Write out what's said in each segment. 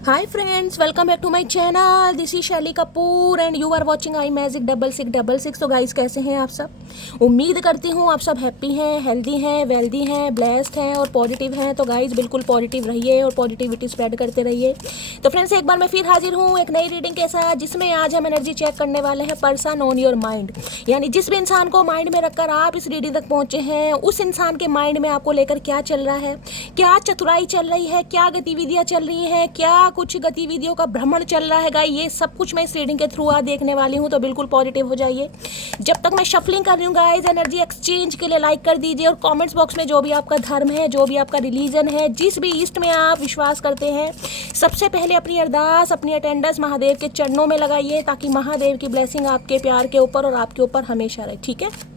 Hi friends, welcome back to my channel. This is Shaili Kapoor and you are watching I magic 6666। तो guys, कैसे हैं आप सब? उम्मीद करती हूँ आप सब हैप्पी हैं, हेल्दी हैं, वेल्दी हैं, ब्लेस्ड हैं और पॉजिटिव हैं। तो गाइस, बिल्कुल पॉजिटिव रहिए और पॉजिटिविटी स्प्रेड करते रहिए। तो फ्रेंड्स, एक बार मैं फिर हाजिर हूँ एक नई रीडिंग के साथ, जिसमें आज हम एनर्जी चेक करने वाले हैं पर्सन ऑन योर माइंड। यानी जिस भी इंसान को माइंड में रखकर आप इस रीडिंग तक पहुंचे हैं, उस इंसान के माइंड में आपको लेकर क्या चल रहा है, क्या चतुराई चल रही है, क्या गतिविधियां चल रही हैं, क्या कुछ गतिविधियों का भ्रमण चल रहा है। गाइस, ये सब कुछ मैं इस रीडिंग के थ्रू आज देखने वाली हूँ। तो बिल्कुल पॉजिटिव हो जाइए। जब तक मैं शफलिंग कर रही हूँ गाइस, एनर्जी एक्सचेंज के लिए लाइक कर दीजिए और कमेंट्स बॉक्स में जो भी आपका धर्म है, जो भी आपका रिलीजन है, जिस भी ईस्ट में आप विश्वास करते हैं, सबसे पहले अपनी अरदास, अपनी अटेंडेंस महादेव के चरणों में लगाइए, ताकि महादेव की ब्लेसिंग आपके प्यार के ऊपर और आपके ऊपर हमेशा रहे। ठीक है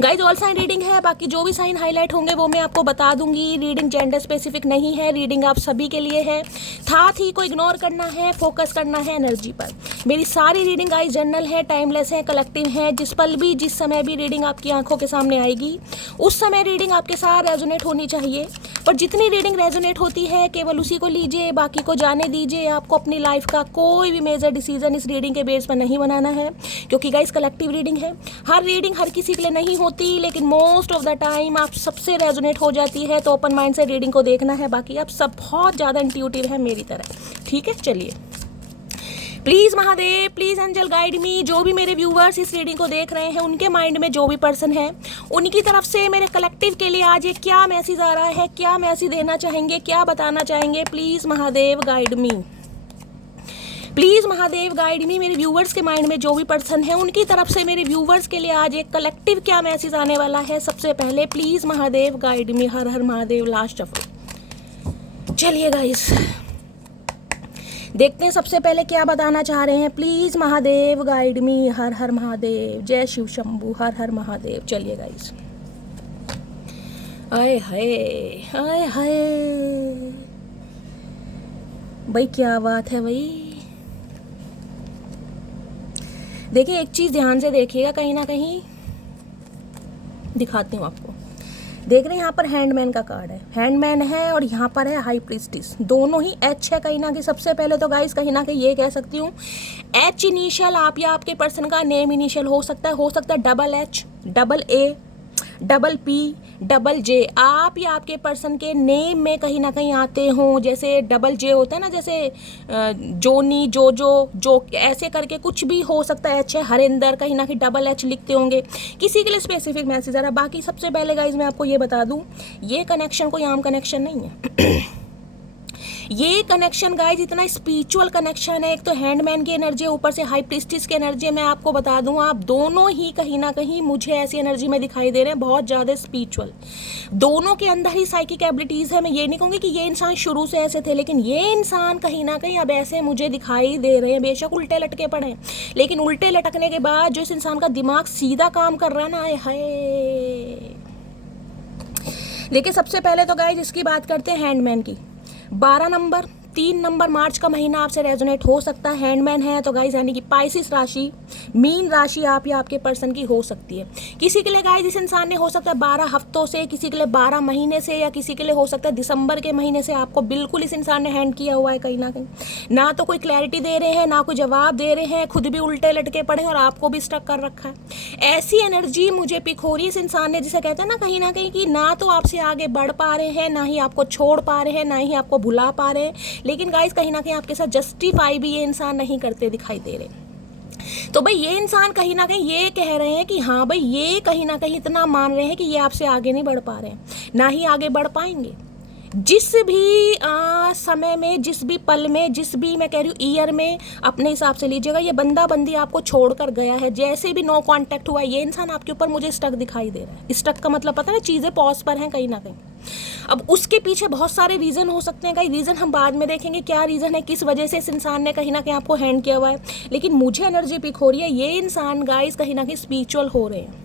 गाइज, ऑल साइन रीडिंग है। बाकी जो भी साइन हाईलाइट होंगे वो मैं आपको बता दूंगी। रीडिंग जेंडर स्पेसिफिक नहीं है, रीडिंग आप सभी के लिए है। साथ ही को इग्नोर करना है, फोकस करना है एनर्जी पर। मेरी सारी रीडिंग गाइज जनरल है, टाइमलेस है, कलेक्टिव है। जिस पल भी, जिस समय भी रीडिंग आपकी आंखों के सामने आएगी, उस समय रीडिंग आपके साथ रेजोनेट होनी चाहिए। पर जितनी रीडिंग रेजोनेट होती है, केवल उसी को लीजिए, बाकी को जाने दीजिए। आपको अपनी लाइफ का कोई भी मेजर डिसीजन इस रीडिंग के बेस पर नहीं बनाना है, क्योंकि गाइज कलेक्टिव रीडिंग है। हर रीडिंग हर किसी के लिए नहीं होती, लेकिन मोस्ट ऑफ द टाइम आप सबसे रेजोनेट हो जाती है। तो ओपन माइंड से रीडिंग को देखना है। बाकी आप सब बहुत ज़्यादा इंट्यूटिव है मेरी तरह। ठीक है, चलिए। Please Mahadev, please angel guide me. जो भी मेरे व्यूवर्स इस रीडिंग को देख रहे हैं, उनके माइंड में जो भी पर्सन है, उनकी तरफ से मेरे कलेक्टिव के लिए आज ये क्या मैसेज आ रहा है, क्या मैसेज देना चाहेंगे, क्या बताना चाहेंगे। Please Mahadev guide me, please Mahadev guide मी। मेरे व्यूवर्स के माइंड में जो भी पर्सन है, उनकी तरफ से मेरे व्यूवर्स के लिए आज एक कलेक्टिव क्या मैसेज आने वाला है। सबसे पहले please Mahadev guide me. Her her Mahadev. Last shuffle. चलिए गाइस, देखते हैं सबसे पहले क्या बताना चाह रहे हैं। Please Mahadev guide me. हर हर महादेव। जय शिव शंभू। हर हर महादेव। चलिए गाइस। आए हाय, आए हाय भाई, क्या बात है भाई। देखिए, एक चीज़ ध्यान से देखिएगा, कहीं ना कहीं दिखाती हूँ आपको। देख रहे हैं यहाँ पर हैंडमैन का कार्ड है, हैंडमैन है, और यहाँ पर है हाई प्रीस्टिस। दोनों ही एच है कहीं ना कहीं। सबसे पहले तो गाइस कहीं ना कहीं ये कह सकती हूँ, एच इनिशियल आप या आपके पर्सन का नेम इनिशियल हो सकता है double H, double A, double P, double J. आप या आपके पर्सन के नेम में कहीं ना कहीं आते हों। जैसे डबल जे होता है ना, जैसे जोनी, जो ऐसे करके कुछ भी हो सकता है। एच है हरिंदर, कहीं ना कहीं डबल एच लिखते होंगे। किसी के लिए स्पेसिफिक मैसेज आ रहा। बाकी सबसे पहले गाइज मैं आपको ये बता दूं, ये कनेक्शन कोई आम कनेक्शन नहीं है। ये कनेक्शन गाइज इतना स्पिरिचुअल कनेक्शन है। एक तो हैंडमैन की एनर्जी, ऊपर से हाई प्रीस्टिस की एनर्जी। मैं आपको बता दूं, आप दोनों ही कहीं ना कहीं मुझे ऐसी एनर्जी में दिखाई दे रहे हैं, बहुत ज़्यादा स्पिरिचुअल। दोनों के अंदर ही साइकिक एबिलिटीज़ है। मैं ये नहीं कहूँगी कि ये इंसान शुरू से ऐसे थे, लेकिन ये इंसान कहीं ना कहीं अब ऐसे मुझे दिखाई दे रहे हैं। बेशक उल्टे लटके पड़े हैं, लेकिन उल्टे लटकने के बाद जो इस इंसान का दिमाग सीधा काम कर रहा है ना, हाय। देखिए, सबसे पहले तो गाइज इसकी बात करते हैं हैंडमैन की। 12 नंबर, 3 नंबर मार्च का महीना आपसे रेजोनेट हो सकता है। हैंडमैन है तो गाइज यानी कि पाइसिस राशि, मीन राशि आप या आपके पर्सन की हो सकती है। किसी के लिए गाइज इस इंसान ने हो सकता है 12 हफ्तों से, किसी के लिए 12 महीने से, या किसी के लिए हो सकता है दिसंबर के महीने से आपको बिल्कुल इस इंसान ने हैंड किया हुआ है। कहीं ना कहीं ना तो कोई क्लैरिटी दे रहे हैं, ना कोई जवाब दे रहे हैं, खुद भी उल्टे लटके पड़े हैं और आपको भी स्टक कर रखा है। ऐसी एनर्जी मुझे पिक हो रही है इस इंसान ने, जिसे कहते हैं ना कहीं कि ना तो आपसे आगे बढ़ पा रहे हैं, ना ही आपको छोड़ पा रहे हैं, ना ही आपको भुला पा रहे हैं। लेकिन गाइस कहीं ना कहीं आपके साथ जस्टिफाई भी ये इंसान नहीं करते दिखाई दे रहे। तो भाई ये इंसान कहीं ना कहीं ये कह रहे हैं कि हाँ भाई, ये कहीं ना कहीं इतना मान रहे हैं कि ये आपसे आगे नहीं बढ़ पा रहे हैं, ना ही आगे बढ़ पाएंगे। जिस भी समय में, जिस भी पल में, जिस भी मैं कह रही हूँ ईयर में, अपने हिसाब से लीजिएगा। ये बंदा बंदी आपको छोड़कर गया है, जैसे भी नो कांटेक्ट हुआ, ये इंसान आपके ऊपर मुझे स्टक दिखाई दे रहा है। स्टक का मतलब पता है, चीज़ें पॉज पर हैं कहीं ना कहीं। अब उसके पीछे बहुत सारे रीज़न हो सकते हैं। कई रीज़न हम बाद में देखेंगे, क्या रीज़न है, किस वजह से इस इंसान ने कहीं ना कहीं आपको हैंड किया हुआ है। लेकिन मुझे एनर्जी पिक हो रही है, ये इंसान गाइस कहीं ना कहीं स्पिरिचुअल हो रहे हैं।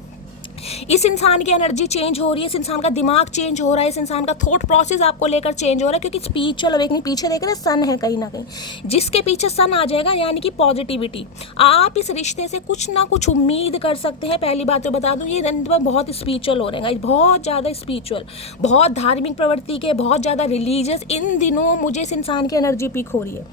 इस इंसान की एनर्जी चेंज हो रही है, इस इंसान का दिमाग चेंज हो रहा है, इस इंसान का थॉट प्रोसेस आपको लेकर चेंज हो रहा है, क्योंकि स्पिरिचुअल अवेकनिंग पीछे देख रहे हैं सन है कहीं ना कहीं, जिसके पीछे सन आ जाएगा यानी कि पॉजिटिविटी। आप इस रिश्ते से कुछ ना कुछ उम्मीद कर सकते हैं। पहली बात तो बता दूं, ये बहुत स्पिरिचुअल हो रहे हैं, बहुत ज़्यादा स्पिरिचुअल, बहुत धार्मिक प्रवृत्ति के, बहुत ज़्यादा रिलीजियस। इन दिनों मुझे इस इंसान की एनर्जी पिक हो रही है।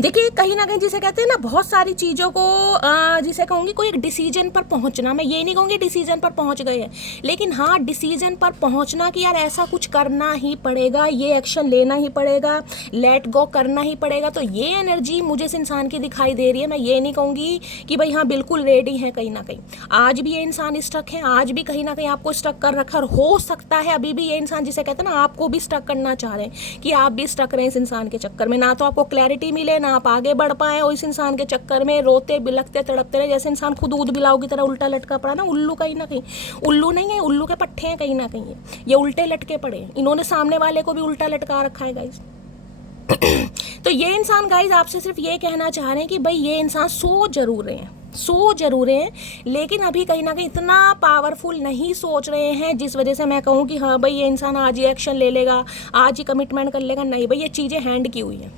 देखिए कहीं ना कहीं जिसे कहते हैं ना, बहुत सारी चीज़ों को जिसे कहूँगी कोई एक डिसीजन पर पहुँचना, मैं ये नहीं कहूँगी डिसीजन पर पहुँच गए हैं, लेकिन हाँ डिसीजन पर पहुँचना कि यार ऐसा कुछ करना ही पड़ेगा, ये एक्शन लेना ही पड़ेगा, लेट गो करना ही पड़ेगा। तो ये एनर्जी मुझे इस इंसान की दिखाई दे रही है। मैं ये नहीं कहूँगी कि भाई हाँ बिल्कुल रेडी है, कहीं ना कहीं आज भी ये इंसान स्टक है, आज भी कहीं ना कहीं आपको स्टक कर रखा, और हो सकता है अभी भी ये इंसान जिसे कहते हैं ना आपको भी स्टक करना चाह रहे हैं, कि आप भी स्टक रहे हैं इस इंसान के चक्कर में, ना तो आपको क्लैरिटी मिले, ना आप आगे बढ़ पाए, और इस इंसान के चक्कर में रोते बिलखते तड़पते रहे, जैसे इंसान खुद दूध बिलाव की तरह उल्टा लटका पड़ा ना, उल्लू कहीं ना कहीं, उल्लू नहीं है, उल्लू के पट्टे हैं कहीं ना कहीं, ये उल्टे लटके पड़े, इन्होंने सामने वाले को भी उल्टा लटका रखा है गाइस। तो ये इंसान गाइस आपसे सिर्फ ये कहना चाह रहे हैं कि भाई ये इंसान सो जरूर हैं, लेकिन अभी कहीं ना कहीं इतना पावरफुल नहीं सोच रहे हैं, जिस वजह से मैं कहूँ कि हाँ भाई ये इंसान आज ही एक्शन ले लेगा, आज ही कमिटमेंट कर लेगा। नहीं भाई, ये चीज़ें हैंड की हुई हैं।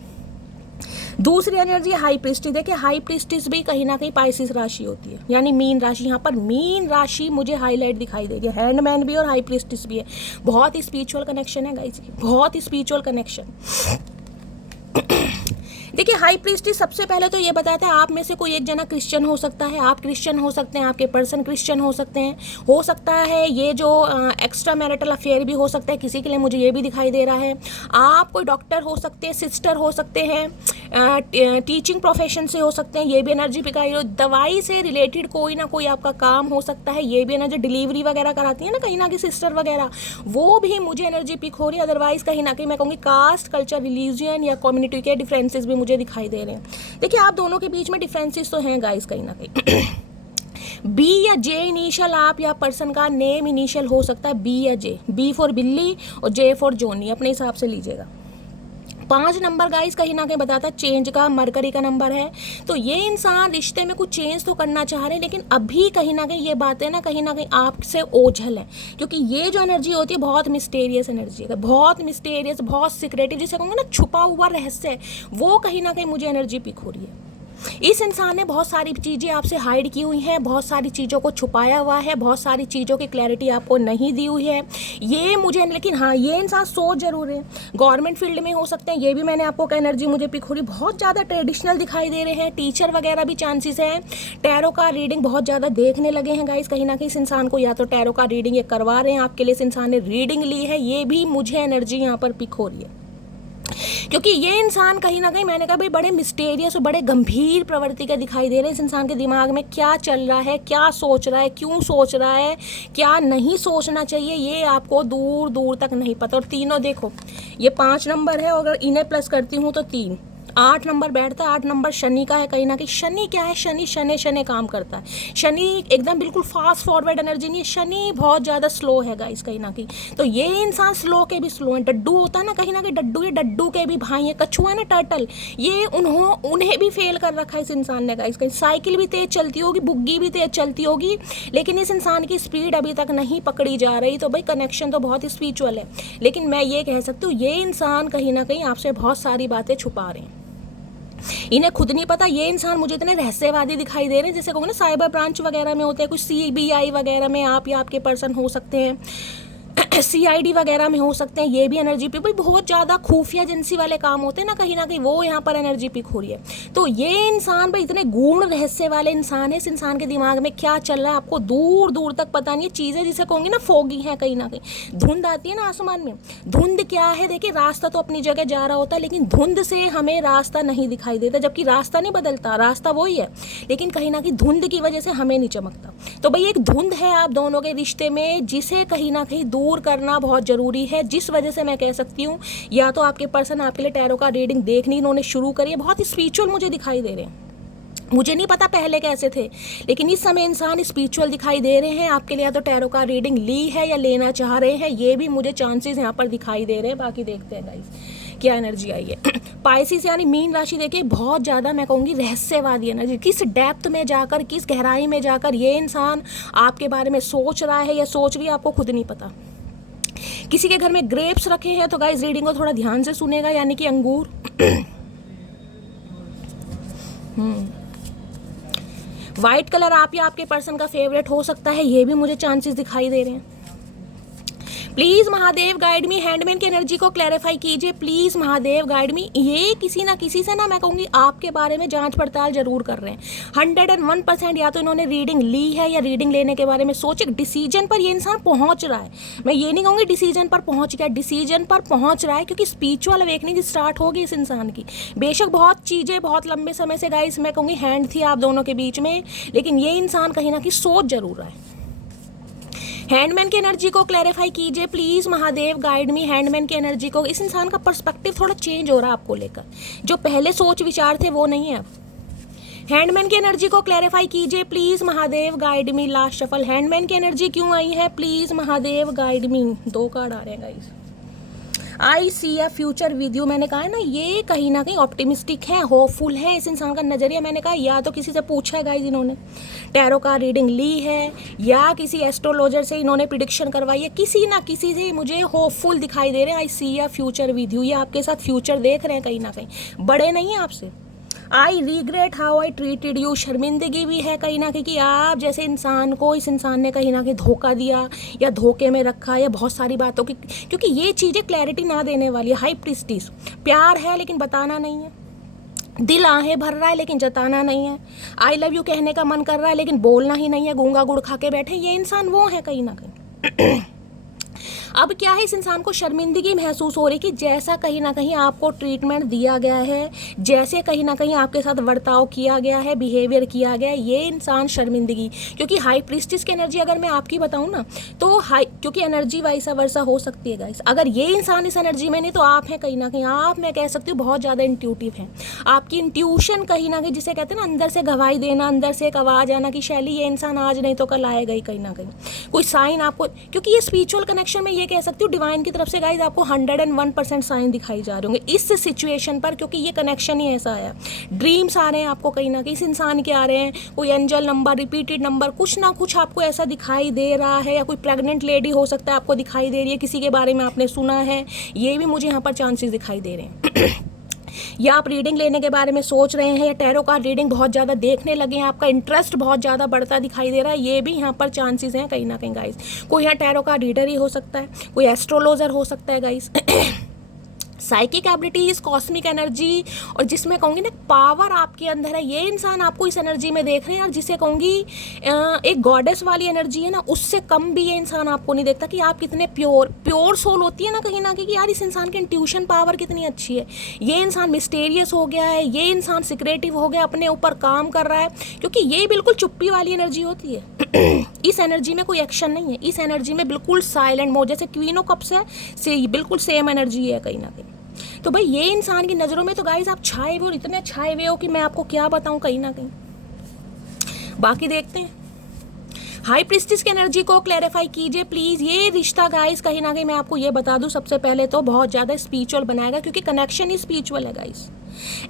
दूसरी एनर्जी हाई प्रीस्टिस। देखिए हाई प्रीस्टिस भी कहीं ना कहीं पाइसिस राशि होती है, यानी मीन राशि। यहाँ पर मीन राशि मुझे हाईलाइट दिखाई देगी, हैंडमैन भी और हाई प्रीस्टिस भी है। बहुत ही स्पिरिचुअल कनेक्शन है गाइस, बहुत ही स्पिरिचुअल कनेक्शन। देखिए हाई प्रीस्टिस सबसे पहले तो ये बताता है आप में से कोई एक जना क्रिश्चियन हो सकता है, आप क्रिश्चियन हो सकते हैं, आपके पर्सन क्रिश्चियन हो सकते हैं, हो सकता है ये जो एक्स्ट्रा मैरिटल अफेयर भी हो सकता है किसी के लिए, मुझे ये भी दिखाई दे रहा है। आप कोई डॉक्टर हो सकते हैं, सिस्टर हो सकते हैं, टीचिंग प्रोफेशन से हो सकते हैं, ये भी एनर्जी पिकाई हो। दवाई से रिलेटेड कोई ना कोई आपका काम हो सकता है, ये भी एनर्जी। डिलीवरी वगैरह कराती है ना कहीं ना कहीं सिस्टर वगैरह, वो भी मुझे एनर्जी पिक हो रही है। अदरवाइज कहीं ना कहीं मैं कहूँगी कास्ट, कल्चर, रिलीजन या कम्युनिटी के डिफरेंसेस भी मुझे दिखाई दे रहे हैं। देखिए आप दोनों के बीच में डिफरेंसेस तो हैं गाइस कहीं ना कहीं। बी या जे इनिशियल आप या पर्सन का नेम इनिशियल हो सकता है, बी या जे, बी फॉर बिल्ली और जे फॉर जोनी, अपने हिसाब से लीजिएगा। 5 नंबर गाइस कहीं ना कहीं बताता है चेंज का, मरकरी का नंबर है। तो ये इंसान रिश्ते में कुछ चेंज तो करना चाह रहे हैं, लेकिन अभी कहीं ना कहीं ये बातें ना कहीं ना कहीं आपसे ओझल है, क्योंकि ये जो एनर्जी होती है बहुत मिस्टेरियस एनर्जी है, बहुत मिस्टेरियस, बहुत सीक्रेटिव, जिसे कहूँगा ना छुपा हुआ रहस्य, वो कहीं ना कहीं मुझे एनर्जी पिक हो रही है। इस इंसान ने बहुत सारी चीज़ें आपसे हाइड की हुई हैं, बहुत सारी चीज़ों को छुपाया हुआ है, बहुत सारी चीज़ों की क्लैरिटी आपको नहीं दी हुई है, ये मुझे। लेकिन हाँ ये इंसान सोच जरूर है, गवर्नमेंट फील्ड में हो सकते हैं, ये भी मैंने आपको एनर्जी मुझे पिक हो रही, बहुत ज़्यादा ट्रेडिशनल दिखाई दे रहे हैं, टीचर वगैरह भी चांसेस हैं, टैरो का रीडिंग बहुत ज़्यादा देखने लगे हैं गाइस कहीं ना कहीं। इस इंसान को या तो टैरो का रीडिंग ये करवा रहे हैं आपके लिए, इस इंसान ने रीडिंग ली है, ये भी मुझे एनर्जी यहाँ पर पिक हो रही है। क्योंकि ये इंसान कहीं ना कहीं मैंने कहा भाई बड़े मिस्टेरियस और बड़े गंभीर प्रवृत्ति के दिखाई दे रहे हैं। इस इंसान के दिमाग में क्या चल रहा है, क्या सोच रहा है, क्यों सोच रहा है, क्या नहीं सोचना चाहिए, ये आपको दूर दूर तक नहीं पता। और तीनों देखो, ये 5 नंबर है, और अगर इन्हें प्लस करती हूँ तो 3, 8 नंबर बैठता है। 8 नंबर शनि का है कहीं ना कहीं। शनि क्या है, शनि शनि शनि काम करता है। शनि एकदम बिल्कुल फास्ट फॉरवर्ड एनर्जी नहीं है, शनि बहुत ज़्यादा स्लो है गाइस कहीं ना कहीं। तो ये इंसान स्लो के भी स्लो है। डड्डू होता है ना कहीं ना कहीं, डड्डू, ये डड्डू के भी भाई है। कछुआ ना टर्टल, ये उन्हें भी फेल कर रखा है इस इंसान ने गाइस कहीं। साइकिल भी तेज चलती होगी, बुग्गी भी तेज चलती होगी, लेकिन इस इंसान की स्पीड अभी तक नहीं पकड़ी जा रही। तो भाई कनेक्शन तो बहुत स्पिरिचुअल है, लेकिन मैं ये कह सकती हूँ ये इंसान कहीं ना कहीं आपसे बहुत सारी बातें छुपा रहे हैं, इन्हें खुद नहीं पता। ये इंसान मुझे इतने रहस्यवादी दिखाई दे रहे हैं, जैसे कहूँ ना साइबर ब्रांच वगैरह में होते हैं, कुछ CBI वगैरह में आप या आपके पर्सन हो सकते हैं, CID वगैरह में हो सकते हैं। ये भी एनर्जी पिक, भाई बहुत ज़्यादा खुफिया एजेंसी वाले काम होते हैं ना कहीं ना कहीं, वो यहाँ पर एनर्जी पिक हो रही है। तो ये इंसान भाई इतने गूढ़ रहस्य वाले इंसान है, इस इंसान के दिमाग में क्या चल रहा है आपको दूर दूर तक पता नहीं है। चीज़ें जिसे कहूँगी ना फोगी हैं कहीं ना कहीं, धुंध आती है ना आसमान में। धुंध क्या है, देखिए रास्ता तो अपनी जगह जा रहा होता है, लेकिन धुंध से हमें रास्ता नहीं दिखाई देता, जबकि रास्ता नहीं बदलता, रास्ता वही है, लेकिन कहीं ना कहीं धुंध की वजह से हमें नहीं चमकता। तो भाई एक धुंध है आप दोनों के रिश्ते में, जिसे कहीं ना कहीं दूर करना बहुत जरूरी है। जिस वजह से मैं कह सकती हूँ या तो आपके पर्सन आपके लिए टैरो का रीडिंग देखनी इन्होंने शुरू करी है, बहुत स्पिरिचुअल मुझे दिखाई दे रहे हैं। मुझे नहीं पता पहले कैसे थे, लेकिन इस समय इंसान स्पिरिचुअल दिखाई दे रहे हैं आपके लिए, या तो टैरो का रीडिंग ली है या लेना चाह रहे हैं, ये भी मुझे चांसेस यहाँ पर दिखाई दे रहे हैं। बाकी देखते हैं गाइस क्या एनर्जी आई है। पाइसिस यानी मीन राशि देखिए, बहुत ज़्यादा मैं कहूँगी रहस्यवादी एनर्जी। किस डेप्थ में जाकर, किस गहराई में जाकर ये इंसान आपके बारे में सोच रहा है या सोच रही है, आपको खुद नहीं पता। किसी के घर में ग्रेप्स रखे हैं तो गाइस रीडिंग को थोड़ा ध्यान से सुनेगा, यानी कि अंगूर। वाइट कलर आप या आपके पर्सन का फेवरेट हो सकता है, ये भी मुझे चांसेस दिखाई दे रहे हैं। Please Mahadev guide me, handman की एनर्जी को क्लैरिफाई कीजिए प्लीज महादेव गाइड मी। ये किसी ना किसी से ना मैं कहूँगी आपके बारे में जांच पड़ताल जरूर कर रहे हैं। 101% या तो इन्होंने रीडिंग ली है या रीडिंग लेने के बारे में सोच एक डिसीजन पर ये इंसान पहुंच रहा है। मैं ये नहीं कहूँगी डिसीजन पर पहुंच गया, डिसीजन पर पहुंच रहा है, क्योंकि स्पिरिचुअल अवेकनिंग स्टार्ट होगी इस इंसान की। बेशक बहुत चीज़ें बहुत लंबे समय से गाइस मैं कहूँगी हैंड थी आप दोनों के बीच में, लेकिन ये इंसान कहीं ना कहीं सोच जरूर रहा है। हैंडमैन की एनर्जी को क्लैरिफाई कीजिए please Mahadev guide me. Handman की एनर्जी को, इस इंसान का पर्सपेक्टिव थोड़ा चेंज हो रहा है आपको लेकर, जो पहले सोच विचार थे वो नहीं है अब। हैंडमैन की एनर्जी को क्लैरिफाई कीजिए please Mahadev guide me. Last shuffle, hanged man की एनर्जी क्यों आई है please Mahadev guide me. 2 card आ रहे हैं guys. I see a future with you, मैंने कहा है ना ये कहीं ना कहीं ऑप्टिमिस्टिक है, होपफुल है इस इंसान का नजरिया। मैंने कहा या तो किसी से पूछा है गाइस इन्होंने, टैरो का रीडिंग ली है, या किसी एस्ट्रोलॉजर से इन्होंने प्रिडिक्शन करवाई है, किसी ना किसी से मुझे होपफुल दिखाई दे रहे हैं। आई see a future with you, ये आपके साथ फ्यूचर देख रहे हैं कहीं ना कहीं, बड़े नहीं है आपसे। I regret how I treated you, शर्मिंदगी भी है कहीं ना कहीं कि आप जैसे इंसान को इस इंसान ने कहीं ना कहीं धोखा दिया या धोखे में रखा, या बहुत सारी बातों की, क्योंकि ये चीज़ें क्लैरिटी ना देने वाली है। हाई प्रीस्टिस, प्यार है लेकिन बताना नहीं है, दिल आहें भर रहा है लेकिन जताना नहीं है, आई लव यू कहने का मन कर रहा है लेकिन बोलना ही नहीं है, गूंगा गुड़ खा के बैठे, ये इंसान वो है कहीं ना कहीं। अब क्या है, इस इंसान को शर्मिंदगी महसूस हो रही कि जैसा कहीं ना कहीं आपको ट्रीटमेंट दिया गया है, जैसे कहीं ना कहीं आपके साथ बर्ताव किया गया है, बिहेवियर किया गया है, ये इंसान शर्मिंदगी, क्योंकि हाई प्रीस्टिस की एनर्जी अगर मैं आपकी बताऊं ना तो हाई, क्योंकि एनर्जी वैसा वर्सा हो सकती है गाइस, अगर ये इंसान इस एनर्जी में नहीं तो आप हैं कहीं ना कहीं, आप मैं कह सकती हूँ बहुत ज़्यादा इंट्यूटिव हैं। आपकी इंट्यूशन कहीं ना कहीं, जिसे कहते हैं ना अंदर से गवाही देना, अंदर से एक आवाज़ आना कि शैली ये इंसान आज नहीं तो कल आएगा ही कहीं ना कहीं, कोई साइन आपको, क्योंकि ये स्पिरिचुअल कनेक्शन में ये कह सकती हूँ डिवाइन की तरफ से गाइज आपको 101% साइन दिखाई जा रहे होंगे इस सिचुएशन पर, क्योंकि ये कनेक्शन ही ऐसा आया। ड्रीम्स आ रहे हैं आपको कहीं ना कहीं इस इंसान के आ रहे हैं, कोई एंजल नंबर, रिपीटेड नंबर, कुछ ना कुछ आपको ऐसा दिखाई दे रहा है, या कोई प्रेग्नेंट लेडी हो सकता है आपको दिखाई दे रही है, किसी के बारे में आपने सुना है, ये भी मुझे यहाँ पर चांसेस दिखाई दे रहे हैं। या आप रीडिंग लेने के बारे में सोच रहे हैं, या टैरो कार्ड रीडिंग बहुत ज़्यादा देखने लगे हैं, आपका इंटरेस्ट बहुत ज़्यादा बढ़ता दिखाई दे रहा है, ये भी यहाँ पर चांसेस हैं कहीं ना कहीं गाइस। कोई यहाँ टैरो कार्ड रीडर ही हो सकता है, कोई एस्ट्रोलॉजर हो सकता है guys. Psychic abilities, cosmic energy, और जिसमें कहूँगी ना पावर आपके अंदर है, ये इंसान आपको इस एनर्जी में देख रहे हैं, और जिसे कहूँगी एक गॉडेस वाली एनर्जी है ना, उससे कम भी ये इंसान आपको नहीं देखता कि आप कितने प्योर सोल होती है ना कहीं ना कहीं, कि यार इस इंसान की इंट्यूशन पावर कितनी अच्छी है, ये इंसान मिस्टेरियस हो गया है, ये इंसान सिक्रेटिव हो गया, अपने ऊपर काम कर रहा है, क्योंकि ये बिल्कुल चुप्पी वाली एनर्जी होती है। इस एनर्जी में कोई एक्शन नहीं है, इस एनर्जी में बिल्कुल साइलेंट मोड, जैसे क्वीन ऑफ कप्स है से बिल्कुल सेम एनर्जी है कहीं ना कहीं। तो भाई ये इंसान की नज़रों में तो गाइस आप छाए हुए, इतने छाए हुए हो कि मैं आपको क्या बताऊं कहीं ना कहीं। बाकी देखते हैं, हाई प्रीस्टिस की एनर्जी को क्लैरिफाई कीजिए प्लीज़। ये रिश्ता गाइस कहीं ना कहीं मैं आपको ये बता दूं, सबसे पहले तो बहुत ज़्यादा स्पिरिचुअल बनाएगा, क्योंकि कनेक्शन ही स्पिरिचुअल है गाइस।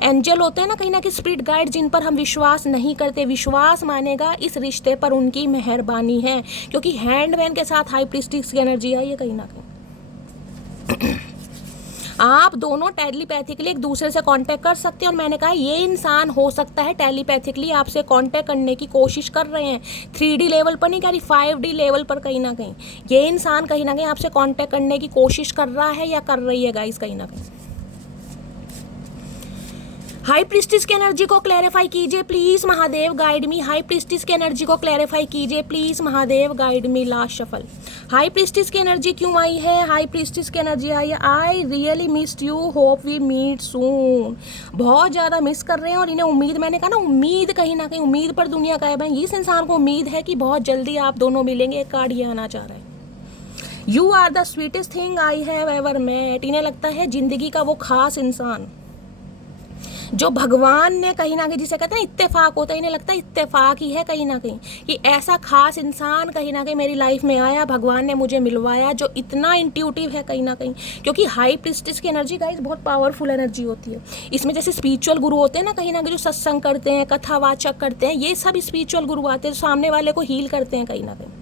एंजल होते हैं ना कहीं ना कहीं स्पिरिट गाइड, जिन पर हम विश्वास नहीं करते, विश्वास मानेगा इस रिश्ते पर उनकी मेहरबानी है, क्योंकि हैंडमैन के साथ हाई प्रीस्टिस की एनर्जी आई है कहीं ना कहीं। आप दोनों टेलीपैथिकली एक दूसरे से कांटेक्ट कर सकते हैं, और मैंने कहा ये इंसान हो सकता है टेलीपैथिकली आपसे कांटेक्ट करने की कोशिश कर रहे हैं, 3D लेवल पर नहीं कह रही, 5D लेवल पर कहीं ना कहीं ये इंसान कहीं ना कहीं आपसे कांटेक्ट करने की कोशिश कर रहा है या कर रही है गाइस कहीं ना कहीं। हाई प्रीस्टिस की एनर्जी को क्लैरिफाई कीजिए please Mahadev guide me. High priestess की एनर्जी को क्लैरिफाई कीजिए please Mahadev guide me. Last shuffle, high priestess की एनर्जी क्यों आई है, हाई प्रीस्टिस की एनर्जी आई है, I really missed you, hope we meet soon. बहुत ज़्यादा मिस कर रहे हैं, और इन्हें उम्मीद, मैंने कहा ना उम्मीद कहीं ना कहीं, उम्मीद पर दुनिया कायम है, इस इंसान को उम्मीद है कि बहुत जल्दी आप दोनों मिलेंगे। एक कार्ड ये आना चाह रहा है, you are the sweetest thing I have ever met. इन्हें लगता है जिंदगी का वो खास इंसान जो भगवान ने कहीं ना कहीं, जिसे कहते हैं इत्तेफाक होता है, इन्हें लगता है इत्तेफाक ही है कहीं ना कहीं कि ऐसा खास इंसान कहीं ना कहीं मेरी लाइफ में आया, भगवान ने मुझे मिलवाया जो इतना इंट्यूटिव है कहीं ना कहीं। क्योंकि हाई प्रीस्टिस की एनर्जी गाइस बहुत पावरफुल एनर्जी होती है। इसमें जैसे स्पिरिचुअल गुरु होते हैं ना कहीं ना कहीं, जो सत्संग करते हैं, कथावाचक करते हैं, ये सब स्पिरिचुअल गुरु आते हैं, सामने वाले को हील करते हैं कहीं ना कहीं।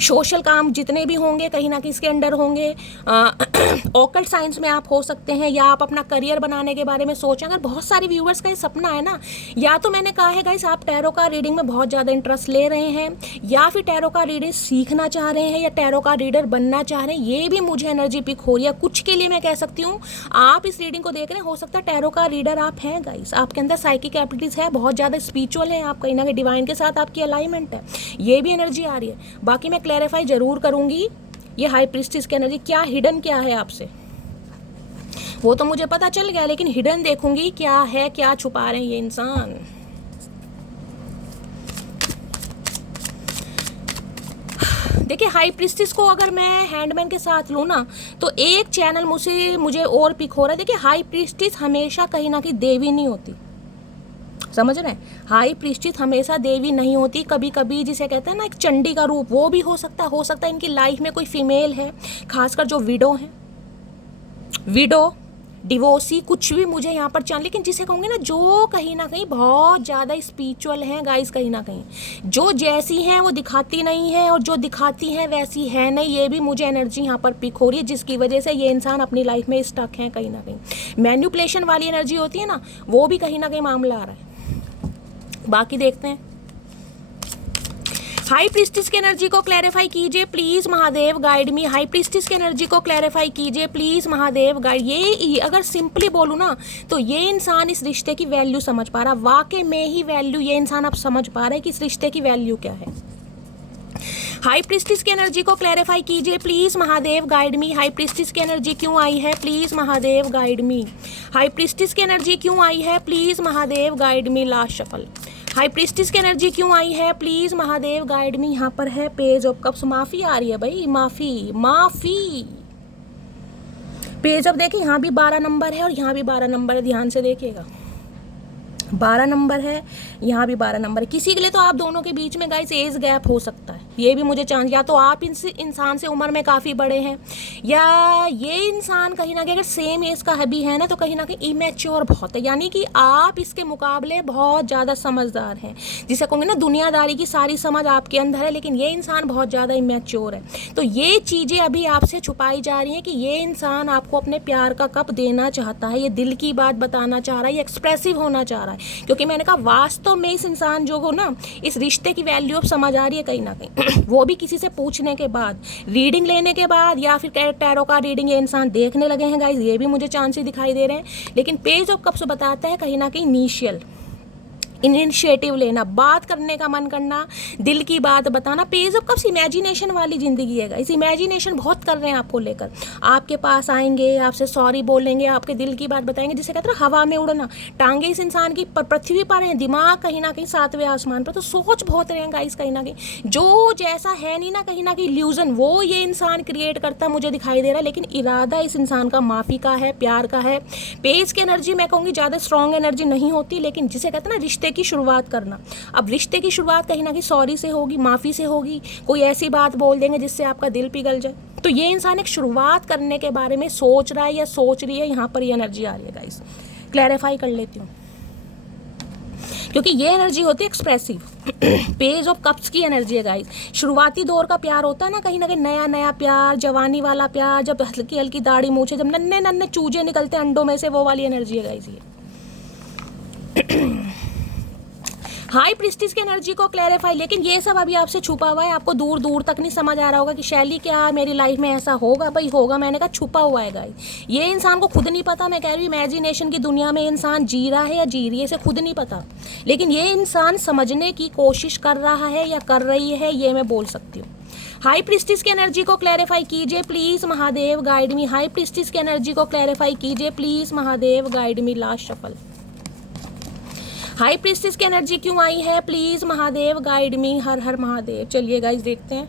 सोशल काम जितने भी होंगे कहीं ना कहीं इसके अंडर होंगे। ऑकल्ट साइंस में आप हो सकते हैं, या आप अपना करियर बनाने के बारे में सोचें। अगर बहुत सारे व्यूअर्स का ये सपना है ना, या तो मैंने कहा है गाइस आप टैरो का रीडिंग में बहुत ज़्यादा इंटरेस्ट ले रहे हैं, या फिर टैरो का रीडिंग सीखना चाह रहे हैं, या टैरो का रीडर बनना चाह रहे हैं, ये भी मुझे एनर्जी पिक हो रही है। कुछ के लिए मैं कह सकती हूँ आप इस रीडिंग को देख रहे हैं, हो सकता है टैरो का रीडर आप हैं गाइस, आपके अंदर साइकिक एबिलिटीज़ है, बहुत ज़्यादा स्पिरिचुअल है आप, कहीं ना कहीं डिवाइन के साथ आपकी अलाइनमेंट है, ये भी एनर्जी आ रही है। बाकी मैं क्लैरिफाई जरूर करूंगी ये हाई प्रीस्टिस की एनर्जी क्या हिडन क्या है आपसे, वो तो मुझे पता चल गया, लेकिन हिडन देखूंगी क्या है, क्या छुपा रहे हैं ये इंसान। देखिए हाई प्रीस्टिस को अगर मैं हैंडमैन के साथ लूँ ना, तो एक चैनल मुझे और पिक हो रहा है। देखिए हाई प्रीस्टिस हमेशा कहीं ना कहीं देवी नहीं होती, समझ रहे हैं। हाई प्रीस्टिस हमेशा देवी नहीं होती, कभी कभी जिसे कहते हैं ना एक चंडी का रूप, वो भी हो सकता है इनकी लाइफ में कोई फीमेल है, खासकर जो विडो है, विडो डिवोर्सी कुछ भी मुझे यहाँ पर चाहिए, लेकिन जिसे कहूँगे ना जो कहीं ना कहीं बहुत ज़्यादा स्पिरिचुअल हैं गाइस, कहीं ना कहीं जो जैसी हैं वो दिखाती नहीं है, और जो दिखाती हैं वैसी है नहीं, ये भी मुझे एनर्जी यहाँ पर पिक हो रही है, जिसकी वजह से ये इंसान अपनी लाइफ में स्टक हैं कहीं ना कहीं। मैन्युपुलेशन वाली एनर्जी होती है ना, वो भी कहीं ना कहीं मामला आ रहा है। बाकी देखते हैं हाई प्रीस्टिस की एनर्जी को क्लैरिफाई कीजिए please Mahadev guide me. High priestess की एनर्जी को क्लैरिफाई कीजिए प्लीज महादेव गाइड। ये अगर सिंपली बोलूँ ना, तो ये इंसान इस रिश्ते की वैल्यू समझ पा रहा, वाकई में ही वैल्यू ये इंसान अब समझ पा रहा है कि इस रिश्ते की वैल्यू क्या है। हाई प्रीस्टिस की एनर्जी को क्लैरिफाई कीजिए please Mahadev guide me. High priestess की एनर्जी क्यों आई है, please Mahadev guide me. High priestess की एनर्जी क्यों आई है, please Mahadev guide me. Last shuffle. High priestess की एनर्जी क्यों आई है, प्लीज महादेव गाइड मी। यहाँ पर है पेज ऑफ कप्स, माफी आ रही है भाई, माफी। पेज ऑफ देखिए, यहाँ भी 12 नंबर है और यहाँ भी 12 नंबर है, ध्यान से देखिएगा 12 नंबर है, यहाँ भी 12 नंबर है। किसी के लिए तो आप दोनों के बीच में गाइस एज गैप हो सकता है, ये भी मुझे चांस, या तो आप इंसान से उम्र में काफ़ी बड़े हैं, या ये इंसान कहीं ना कहीं अगर सेम एज का भी है ना, तो कहीं ना कहीं इमेच्योर बहुत है, यानी कि आप इसके मुकाबले बहुत ज़्यादा समझदार हैं, जिसे कहूँगे ना दुनियादारी की सारी समझ आपके अंदर है, लेकिन ये इंसान बहुत ज़्यादा इमेच्योर है। तो ये चीज़ें अभी आपसे छुपाई जा रही हैं कि ये इंसान आपको अपने प्यार का कप देना चाहता है, ये दिल की बात बताना चाह रहा है, ये एक्सप्रेसिव होना चाह रहा है, क्योंकि मैंने कहा वास्तव में इस इंसान जो हो ना, इस रिश्ते की वैल्यू अब समझ आ रही है कहीं ना कहीं। वो भी किसी से पूछने के बाद, रीडिंग लेने के बाद, या फिर टैरो का रीडिंग ये इंसान देखने लगे हैं गाइस, ये भी मुझे चांसेस दिखाई दे रहे हैं। लेकिन पेज ऑफ कप्स बताता है कहीं ना कहीं इनिशिएटिव लेना, बात करने का मन करना, दिल की बात बताना। पेज ऑफ कप्स इमेजिनेशन वाली जिंदगी है गाइस, इमेजिनेशन बहुत कर रहे हैं आपको लेकर, आपके पास आएंगे, आपसे सॉरी बोलेंगे, आपके दिल की बात बताएंगे, जिसे कहते हैं हवा में उड़ना। टांगे इस इंसान की पृथ्वी पर हैं, दिमाग कहीं ना कहीं 7वें आसमान पर, तो सोच बहुत रहे हैं गाइस कहीं ना कहीं, जो जैसा है नहीं ना कहीं ना कहीं इल्यूजन, वो ये इंसान क्रिएट करता मुझे दिखाई दे रहा है, लेकिन इरादा इस इंसान का माफ़ी का है, प्यार का है। पेज की एनर्जी मैं कहूँगी ज़्यादा स्ट्रॉन्ग एनर्जी नहीं होती, लेकिन जिसे कहते हैं ना रिश्ते की शुरुआत करना, अब रिश्ते की शुरुआत कहीं ना कहीं सॉरी से होगी, माफ़ी से होगी, कोई ऐसी बात बोल देंगे जिससे आपका दिल पिघल जाए। तो ये इंसान एक शुरुआत करने के बारे में सोच रहा है या सोच रही है, यहाँ पर ये एनर्जी आ रही है गाइस। क्लैरिफाई कर लेती हूँ, क्योंकि ये एनर्जी होती है एक्सप्रेसिव। पेज ऑफ कप्स की एनर्जी है गाइस। शुरुआती दौर का प्यार होता है ना कहीं ना कहीं, नया नया प्यार, जवानी वाला प्यार, जब हल्की हल्की दाढ़ी मूछे, जब नन्हे नन्हे चूजे निकलते हैं अंडों में से, वो वाली एनर्जी है गाइस ये। हाई प्रीस्टिस की एनर्जी को क्लैरिफाई, लेकिन ये सब अभी आपसे छुपा हुआ है, आपको दूर दूर तक नहीं समझ आ रहा होगा कि शैली क्या मेरी लाइफ में ऐसा होगा, भाई होगा, मैंने कहा छुपा हुआ है गाइस। ये इंसान को खुद नहीं पता, मैं कह रही हूँ इमेजिनेशन की दुनिया में इंसान जी रहा है या जी रही है, इसे खुद नहीं पता, लेकिन ये इंसान समझने की कोशिश कर रहा है या कर रही है, ये मैं बोल सकती हूँ। हाई प्रीस्टिस की एनर्जी को क्लैरिफाई कीजिए please Mahadev guide me. High priestess की एनर्जी को क्लैरिफाई कीजिए please Mahadev guide me. Last shuffle. High priestess की एनर्जी क्यों आई है, प्लीज महादेव गाइड मी। हर हर महादेव। चलिए गाइस देखते हैं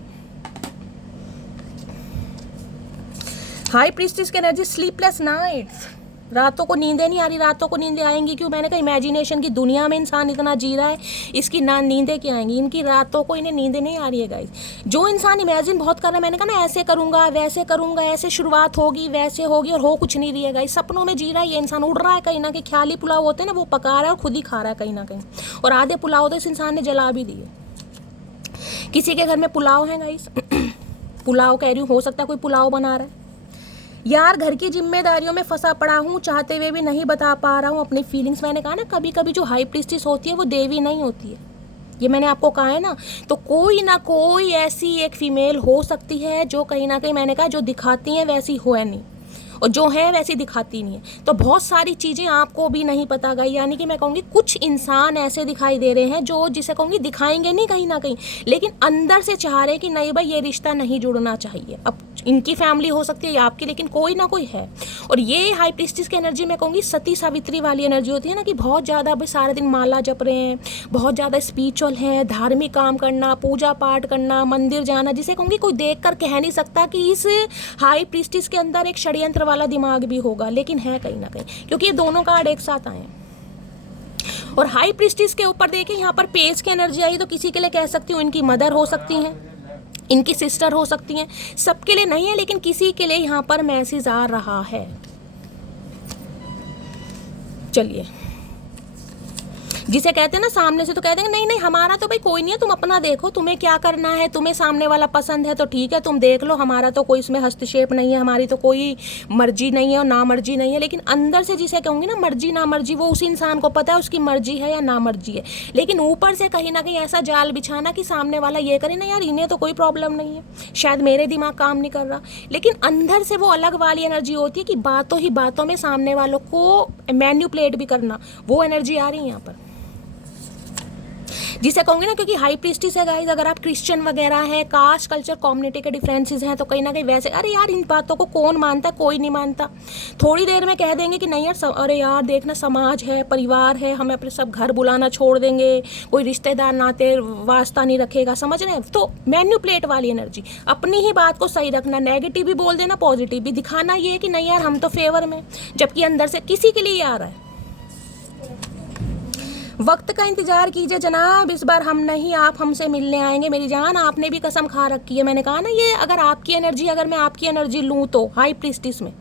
हाई प्रीस्टिस की एनर्जी। स्लीपलेस नाइट्स, रातों को नींदें नहीं आ रही, रातों को नींदें आएंगी क्यों? मैंने कहा इमेजिनेशन की दुनिया में इंसान इतना जी रहा है, इसकी ना नींदें क्या आएंगी? इनकी रातों को इन्हें नींदें नहीं आ रही है गाइस। जो इंसान इमेजिन बहुत कर रहा है, मैंने कहा ना ऐसे करूंगा, वैसे करूंगा, ऐसे शुरुआत होगी, वैसे होगी, और हो कुछ नहीं रही है गाइस। सपनों में जी रहा है ये इंसान, उड़ रहा है कहीं ना कहीं। ख्याली पुलाव होते हैं ना, वो पका रहा है और खुद ही खा रहा है कहीं ना कहीं, और आधे पुलाव तो इस इंसान ने जला भी दिए। किसी के घर में पुलाव है गाइस पुलाव कह रही हूँ, हो सकता है कोई पुलाव बना रहा है। यार घर की जिम्मेदारियों में फंसा पड़ा हूँ, चाहते हुए भी नहीं बता पा रहा हूँ अपनी फीलिंग्स। मैंने कहा ना कभी कभी जो हाई प्रीस्टिस होती है वो देवी नहीं होती है, ये मैंने आपको कहा है ना। तो कोई ना कोई ऐसी एक फीमेल हो सकती है जो कहीं ना कहीं, मैंने कहा जो दिखाती हैं वैसी हो है नहीं, और जो है वैसी दिखाती नहीं है। तो बहुत सारी चीज़ें आपको भी नहीं पता गई, यानी कि मैं कहूँगी कुछ इंसान ऐसे दिखाई दे रहे हैं जो, जिसे कहूँगी दिखाएंगे नहीं कहीं ना कहीं, लेकिन अंदर से चाह रहे हैं कि नहीं भाई ये रिश्ता नहीं जुड़ना चाहिए। अब इनकी फैमिली हो सकती है या आपकी, लेकिन कोई ना कोई है। और ये हाई प्रीस्टिस की एनर्जी मैं कहूँगी सती सावित्री वाली एनर्जी होती है ना, कि बहुत ज़्यादा अभी सारे दिन माला जप रहे हैं, बहुत ज़्यादा स्पिरिचुअल हैं, धार्मिक काम करना, पूजा पाठ करना, मंदिर जाना, जिसे कहूँगी कोई देख कर कह नहीं सकता कि इस हाई प्रीस्टिस के अंदर एक षड्यंत्र वाला दिमाग भी होगा, लेकिन है कहीं ना कहीं, क्योंकि ये दोनों कार्ड एक साथ आए हैं। और हाई प्रीस्टिस के ऊपर देखिए यहाँ पर पेज की एनर्जी आई, तो किसी के लिए कह सकती हूँ इनकी मदर हो सकती हैं, इनकी सिस्टर हो सकती हैं, सबके लिए नहीं है लेकिन किसी के लिए यहाँ पर मैसेज आ रहा है। चलिए, जिसे कहते हैं ना सामने से तो कह देंगे नहीं नहीं हमारा तो भाई कोई नहीं है, तुम अपना देखो, तुम्हें क्या करना है, तुम्हें सामने वाला पसंद है तो ठीक है तुम देख लो, हमारा तो कोई इसमें हस्तक्षेप नहीं है, हमारी तो कोई मर्जी नहीं है और ना मर्जी नहीं है। लेकिन अंदर से जिसे कहूँगी ना मर्जी ना मर्जी, वो उसी इंसान को पता है उसकी मर्जी है या ना मर्जी है, लेकिन ऊपर से कहीं ना कहीं ऐसा जाल बिछाना कि सामने वाला ये करे ना यार इन्हें तो कोई प्रॉब्लम नहीं है, शायद मेरे दिमाग काम नहीं कर रहा, लेकिन अंदर से वो अलग वाली एनर्जी होती है कि बातों ही बातों में सामने वालों को मैन्युपुलेट भी करना, वो एनर्जी आ रही है यहाँ पर, जिसे कहूँगी ना। क्योंकि हाई प्रीस्टिस है गाइस, अगर आप क्रिश्चियन वगैरह है, कास्ट कल्चर कम्युनिटी के डिफरेंसेस हैं, तो कहीं ना कहीं वैसे अरे यार इन बातों को कौन मानता, कोई नहीं मानता। थोड़ी देर में कह देंगे कि नहीं यार अरे यार देखना समाज है, परिवार है, हमें अपने सब घर बुलाना छोड़ देंगे, कोई रिश्तेदार नाते वास्ता नहीं रखेगा, समझ रहे हैं। तो मैन्युपुलेट वाली एनर्जी, अपनी ही बात को सही रखना, नेगेटिव भी बोल देना, पॉजिटिव भी दिखाना, ये कि नहीं यार हम तो फेवर में, जबकि अंदर से किसी के लिए ये आ रहा है। वक्त का इंतजार कीजिए जनाब, इस बार हम नहीं आप हमसे मिलने आएंगे। मेरी जान आपने भी कसम खा रखी है, मैंने कहा ना ये अगर आपकी एनर्जी, अगर मैं आपकी एनर्जी लूँ तो हाई प्रीस्टिस में,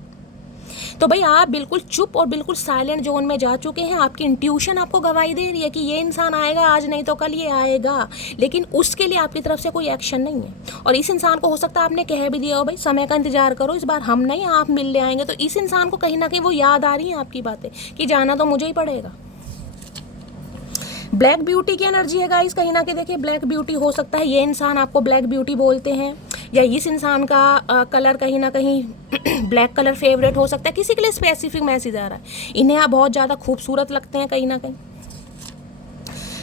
तो भाई आप बिल्कुल चुप और बिल्कुल साइलेंट जोन में जा चुके हैं। आपकी इंट्यूशन आपको गवाही दे रही है कि ये इंसान आएगा आज नहीं तो कल ये आएगा, लेकिन उसके लिए आपकी तरफ से कोई एक्शन नहीं है। और इस इंसान को हो सकता है आपने कह भी दिया हो भाई समय का इंतजार करो, इस बार हम नहीं आप मिलने आएंगे, तो इस इंसान को कहीं ना कहीं वो याद आ रही है आपकी बातें कि जाना तो मुझे ही पड़ेगा। ब्लैक ब्यूटी की एनर्जी है गाइस, कहीं ना कहीं देखिए ब्लैक ब्यूटी हो सकता है ये इंसान आपको ब्लैक ब्यूटी बोलते हैं, या इस इंसान का कलर कहीं ना कहीं ब्लैक कलर फेवरेट हो सकता है, किसी के लिए स्पेसिफिक मैसेज आ रहा है, इन्हें आप बहुत ज़्यादा खूबसूरत लगते हैं कहीं ना कहीं।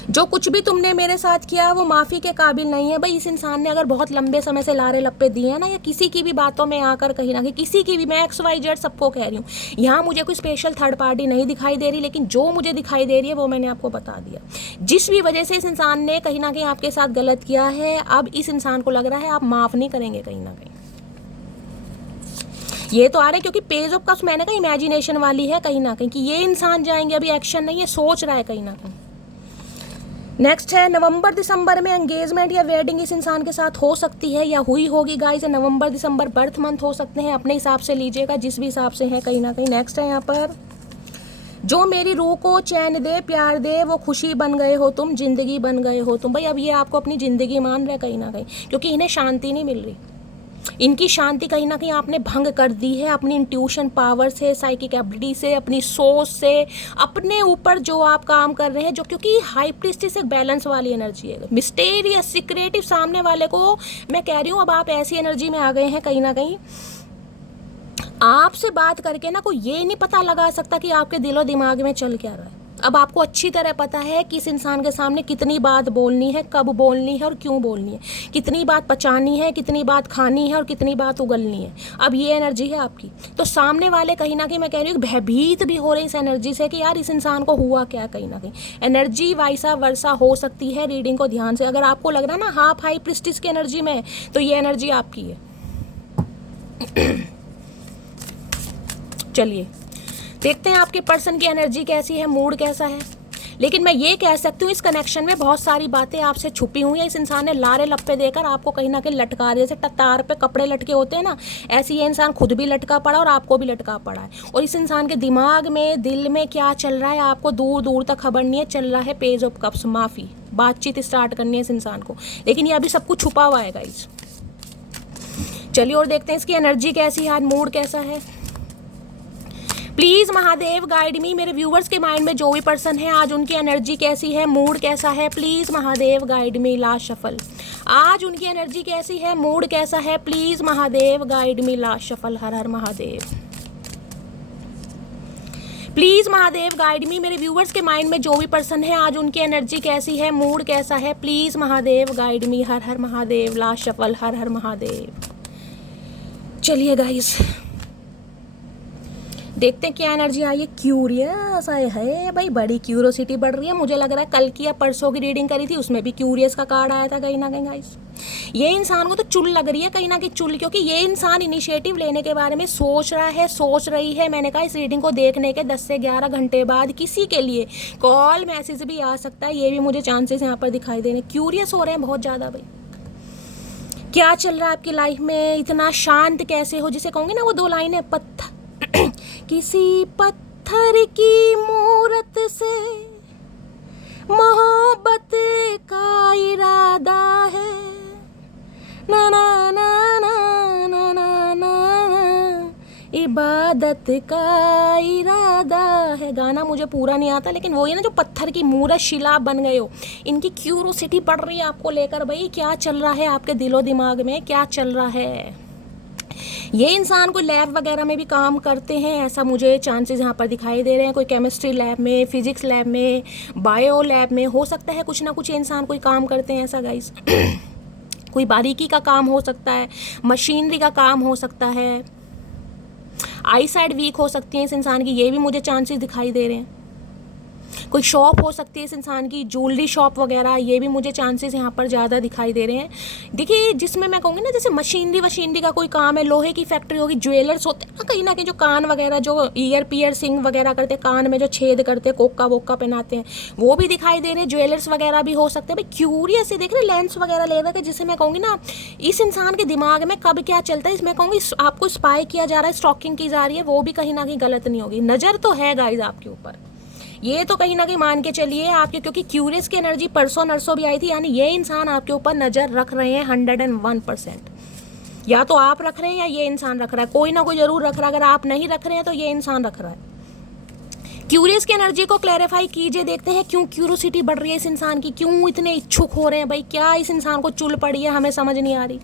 जो कुछ भी तुमने मेरे साथ किया वो माफ़ी के काबिल नहीं है। भाई इस इंसान ने अगर बहुत लंबे समय से लारे लप्पे दिए हैं ना, या किसी की भी बातों में आकर कहीं ना कहीं, किसी की भी, मैं XYZ सबको कह रही हूँ, यहाँ मुझे कोई स्पेशल थर्ड पार्टी नहीं दिखाई दे रही, लेकिन जो मुझे दिखाई दे रही है वो मैंने आपको बता दिया। जिस भी वजह से इस इंसान ने कहीं ना कहीं आपके साथ गलत किया है, अब इस इंसान को लग रहा है आप माफ़ नहीं करेंगे कहीं ना कहीं। ये तो आ रहा है क्योंकि पेज ऑफ कप्स मैंने कहा इमेजिनेशन वाली है कहीं ना कहीं, कि ये इंसान जाएंगे, अभी एक्शन नहीं है, सोच रहा है कहीं ना कहीं। नेक्स्ट है नवंबर दिसंबर में एंगेजमेंट या वेडिंग इस इंसान के साथ हो सकती है या हुई होगी गाइस। नवंबर दिसंबर बर्थ मंथ हो सकते हैं, अपने हिसाब से लीजिएगा जिस भी हिसाब से है कहीं ना कहीं। नेक्स्ट है यहाँ पर, जो मेरी रूह को चैन दे प्यार दे वो खुशी बन गए हो तुम, जिंदगी बन गए हो तुम। भाई अब ये आपको अपनी ज़िंदगी मान रहे कहीं ना कहीं, क्योंकि इन्हें शांति नहीं मिल रही, इनकी शांति कहीं ना कहीं आपने भंग कर दी है अपनी इंट्यूशन पावर से, साइकिक एबिलिटी से, अपनी सोच से, अपने ऊपर जो आप काम कर रहे हैं, जो क्योंकि हाई प्रीस्टिस एक बैलेंस वाली एनर्जी है, मिस्टीरियस सीक्रेटिव। सामने वाले को मैं कह रही हूँ अब आप ऐसी एनर्जी में आ गए हैं कहीं ना कहीं, आपसे बात करके ना कोई ये नहीं पता लगा सकता कि आपके दिलो दिमाग में चल क्या रहा है। अब आपको अच्छी तरह पता है कि इस इंसान के सामने कितनी बात बोलनी है, कब बोलनी है और क्यों बोलनी है, कितनी बात पचानी है, कितनी बात खानी है और कितनी बात उगलनी है। अब ये एनर्जी है आपकी, तो सामने वाले कहीं ना कहीं मैं कह रही हूँ भयभीत भी हो रही इस एनर्जी से कि यार इस इंसान को हुआ क्या। कहीं ना कहीं एनर्जी वाइसा वर्सा हो सकती है, रीडिंग को ध्यान से अगर आपको लग रहा है ना हाफ हाई प्रीस्टिस की एनर्जी में, तो ये एनर्जी आपकी है। चलिए देखते हैं आपके पर्सन की एनर्जी कैसी है, मूड कैसा है। लेकिन मैं ये कह सकती हूँ इस कनेक्शन में बहुत सारी बातें आपसे छुपी हुई हैं। इस इंसान ने लारे लप्पे देकर आपको कहीं ना कहीं लटका दिया, जैसे तार पे कपड़े लटके होते हैं ना, ऐसे ये इंसान खुद भी लटका पड़ा और आपको भी लटका पड़ा है। और इस इंसान के दिमाग में, दिल में क्या चल रहा है आपको दूर दूर तक खबर नहीं है। चल रहा है पेज ऑफ कप्स, माफ़ी, बातचीत स्टार्ट करनी है इस इंसान को, लेकिन ये अभी सब कुछ छुपा हुआ है गाइस। चलिए और देखते हैं इसकी एनर्जी कैसी है आज, मूड कैसा है। प्लीज़ महादेव गाइड मी, मेरे व्यूवर्स के माइंड में जो भी पर्सन है आज उनकी एनर्जी कैसी है, मूड कैसा है। Please Mahadev guide me, last shuffle. आज उनकी एनर्जी कैसी है, मूड कैसा है। Please Mahadev guide me, last shuffle. Har her Mahadev. Please Mahadev guide मी, मेरे व्यूवर्स के माइंड में जो भी पर्सन है आज उनकी एनर्जी कैसी है, मूड कैसा है। Please Mahadev guide me. Her her Mahadev, last shuffle. Har हर महादेव। चलिए गाइस देखते हैं क्या एनर्जी आई है। क्यूरियस है भाई, बड़ी क्यूरियोसिटी बढ़ रही है। मुझे लग रहा है कल की या परसों की रीडिंग करी थी उसमें भी क्यूरियस का कार्ड आया था कहीं ना कहीं गाइस। ये इंसान को तो चुल लग रही है कहीं ना कहीं, चुल, क्योंकि ये इंसान इनिशिएटिव लेने के बारे में सोच रहा है, सोच रही है। मैंने कहा इस रीडिंग को देखने के 10 से 11 घंटे बाद किसी के लिए कॉल मैसेज भी आ सकता है, ये भी मुझे चांसेस यहाँ पर दिखाई दे रहे हैं। क्यूरियस हो रहे हैं बहुत ज़्यादा भाई, क्या चल रहा है आपकी लाइफ में, इतना शांत कैसे हो, जिसे कहूँगी ना वो 2 लाइन है। पत्थर किसी पत्थर की मूरत से मोहब्बत का इरादा है, ना ना ना ना ना ना ना, इबादत का इरादा है। गाना मुझे पूरा नहीं आता, लेकिन वो ये ना जो पत्थर की मूरत शिला बन गए हो, इनकी क्यूरोसिटी बढ़ रही है आपको लेकर भाई। क्या चल रहा है आपके दिलो दिमाग में, क्या चल रहा है। ये इंसान कोई लैब वगैरह में भी काम करते हैं, ऐसा मुझे चांसेस यहाँ पर दिखाई दे रहे हैं। कोई केमिस्ट्री लैब में, फिजिक्स लैब में, बायो लैब में, हो सकता है कुछ ना कुछ इंसान कोई काम करते हैं ऐसा गाइस। कोई बारीकी का काम हो सकता है, मशीनरी का काम हो सकता है, आई साइड वीक हो सकती है इस इंसान की, ये भी मुझे चांसेस दिखाई दे रहे हैं। कोई शॉप हो सकती है इस इंसान की, ज्वेलरी शॉप वगैरह, ये भी मुझे चांसेस यहाँ पर ज़्यादा दिखाई दे रहे हैं। देखिए जिसमें मैं कहूँगी ना जैसे मशीनरी का कोई काम है, लोहे की फैक्ट्री होगी, ज्वेलर्स होते हैं ना कहीं जो कान वगैरह, जो ईयर पियर्सिंग वगैरह करते हैं, कान में जो छेद करते हैं, कोक्का वोक्का पहनाते हैं, वो भी दिखाई दे रहे हैं। ज्वेलर्स वगैरह भी हो सकते हैं भाई। क्यूरियस है, देख रहे लेंस वगैरह ले रहे थे, जिसे मैं कहूँगी ना इस इंसान के दिमाग में कब क्या चलता है, इसमें कहूँगी आपको स्पाई किया जा रहा है, स्टॉकिंग की जा रही है, वो भी कहीं ना कहीं गलत नहीं होगी। नज़र तो है गाइज आपके ऊपर, ये तो कहीं ना कहीं मान के चलिए आपके, क्योंकि क्यूरियस की एनर्जी परसों नरसों भी आई थी, यानी ये इंसान आपके ऊपर नज़र रख रहे हैं 101%। या तो आप रख रहे हैं या ये इंसान रख रहा है, कोई ना कोई जरूर रख रहा है। अगर आप नहीं रख रहे हैं तो ये इंसान रख रहा है। क्यूरियस की एनर्जी को क्लैरिफाई कीजिए, देखते हैं क्यों क्यूरियोसिटी बढ़ रही है इस इंसान की, क्यों इतने इच्छुक हो रहे हैं भाई। क्या इस इंसान को चुल पड़ी है, हमें समझ नहीं आ रही।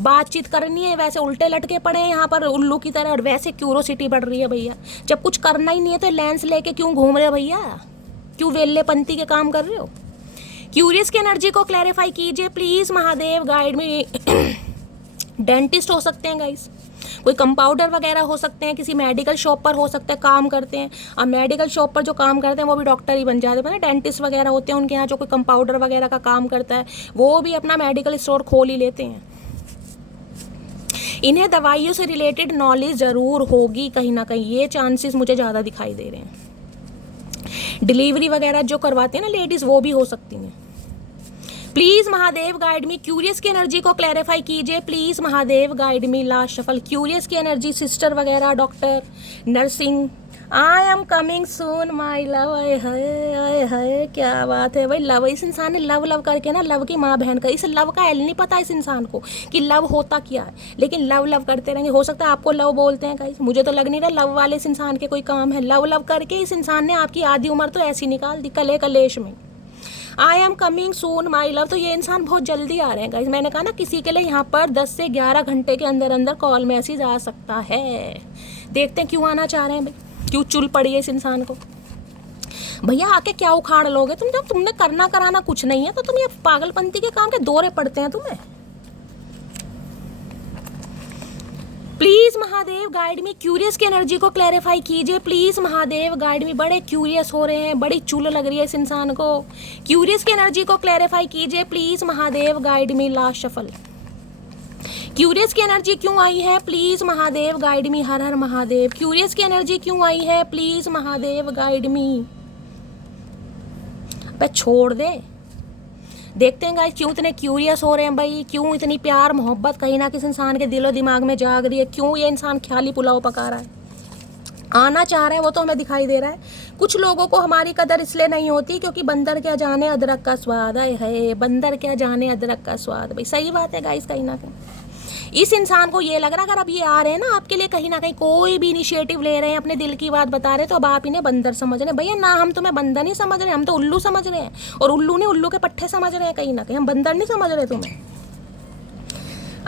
बातचीत करनी है, वैसे उल्टे लटके पड़े हैं यहाँ पर उल्लू की तरह, और वैसे क्यूरियोसिटी बढ़ रही है भैया। जब कुछ करना ही नहीं है तो लेंस लेके क्यों घूम रहे हो भैया, क्यों वेल्लेपंती के काम कर रहे हो। क्यूरियस की एनर्जी को क्लैरिफाई कीजिए प्लीज़ महादेव गाइड में। डेंटिस्ट हो सकते हैं गाइस, कोई कंपाउंडर वगैरह हो सकते हैं, किसी मेडिकल शॉप पर हो सकता है काम करते हैं। अब मेडिकल शॉप पर जो काम करते हैं वो भी डॉक्टर ही बन जाते हैं, डेंटिस्ट वगैरह होते हैं, उनके यहाँ जो कोई कंपाउंडर वगैरह का काम करता है वो भी अपना मेडिकल स्टोर खोल ही लेते हैं। इन्हें दवाइयों से रिलेटेड नॉलेज ज़रूर होगी कहीं ना कहीं, ये चांसेस मुझे ज़्यादा दिखाई दे रहे हैं। डिलीवरी वगैरह जो करवाते हैं ना लेडीज़, वो भी हो सकती हैं। Please Mahadev guide me, curious की एनर्जी को क्लैरिफाई कीजिए please Mahadev guide me. Last shuffle, curious की एनर्जी, सिस्टर वगैरह, doctor, nursing. I am coming soon my love. आए हाय क्या बात है भाई। लव, इस इंसान ने लव लव करके ना लव की माँ बहन कर, इस लव का एल नहीं पता इस इंसान को कि लव होता क्या है, लेकिन लव लव करते रहेंगे। हो सकता है आपको लव बोलते हैं गाइस, मुझे तो लग नहीं रहा लव वाले इस इंसान के कोई काम है। लव लव करके इस इंसान ने आपकी आधी उम्र तो ऐसी निकाल दी कले कलेश में। I am coming soon my love, तो ये इंसान बहुत जल्दी आ रहे हैं गाइस। मैंने कहा ना किसी के लिए यहाँ पर 10 से 11 घंटे के अंदर अंदर कॉल मैसेज आ सकता है। देखते हैं क्यों आना चाह रहे हैं भाई, क्यों चुल पड़ी है इस इंसान को। भैया आके क्या उखाड़ लोगे तुम, जब तुमने करना कराना कुछ नहीं है तो तुम ये पागलपंती के काम के दौरे पड़ते हैं तुम्हें। Please Mahadev guide me, curious की एनर्जी को क्लैरिफाई कीजिए प्लीज़ महादेव गाइड मी। बड़े क्यूरियस हो रहे हैं, बड़ी चुल लग रही है इस इंसान को। क्यूरियस की एनर्जी को क्लैरिफाई कीजिए please Mahadev guide me. Last shuffle, curious की एनर्जी क्यों आई है? Please Mahadev guide me, her her Mahadev. Curious की एनर्जी क्यों आई है? प्लीज महादेव गाइड मी। भाई छोड़ दे। देखते हैं गाइस क्यों इतने क्यूरियस हो रहे हैं भाई, क्यों इतनी प्यार मोहब्बत कहीं ना किसी इंसान के दिलो दिमाग में जाग रही है, क्यों ये इंसान ख्याली पुलाव पका रहा है, आना चाह रहा है, वो तो हमें दिखाई दे रहा है। कुछ लोगों को हमारी कदर इसलिए नहीं होती क्योंकि बंदर क्या जाने अदरक का स्वाद है, बंदर क्या जाने अदरक का स्वाद। भाई सही बात है गाइस, कहीं ना कहीं इस इंसान को ये लग रहा है अगर अब ये आ रहे हैं ना आपके लिए, कहीं ना कहीं कोई भी इनिशिएटिव ले रहे हैं, अपने दिल की बात बता रहे हैं, तो अब आप इन्हें बंदर समझ रहे हैं। भैया ना, हम तुम्हें बंदर नहीं समझ रहे, हम तो उल्लू समझ रहे हैं, और उल्लू नहीं, उल्लू के पट्टे समझ रहे हैं कहीं ना कहीं, हम बंदर नहीं समझ रहे तुम्हें।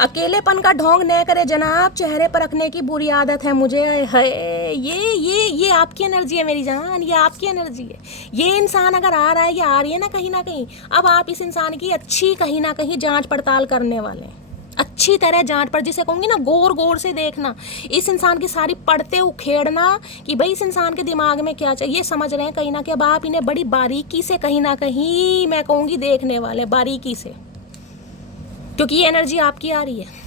अकेलेपन का ढोंग न करे जनाब, चेहरे पर रखने की बुरी आदत है मुझे। है ये आपकी एनर्जी है मेरी जान, ये आपकी एनर्जी है। ये इंसान अगर आ रहा है या आ रही है ना कहीं, अब आप इस इंसान की अच्छी कहीं ना कहीं जांच पड़ताल करने वाले हैं, अच्छी तरह जांच पर, जिसे कहूँगी ना गौर गौर से देखना, इस इंसान की सारी पढ़ते उखेड़ना कि भाई इस इंसान के दिमाग में क्या चाहिए, समझ रहे हैं कहीं ना कहीं। अब आप इन्हें बड़ी बारीकी से कहीं ना कहीं मैं कहूँगी देखने वाले, बारीकी से, क्योंकि ये एनर्जी आपकी आ रही है।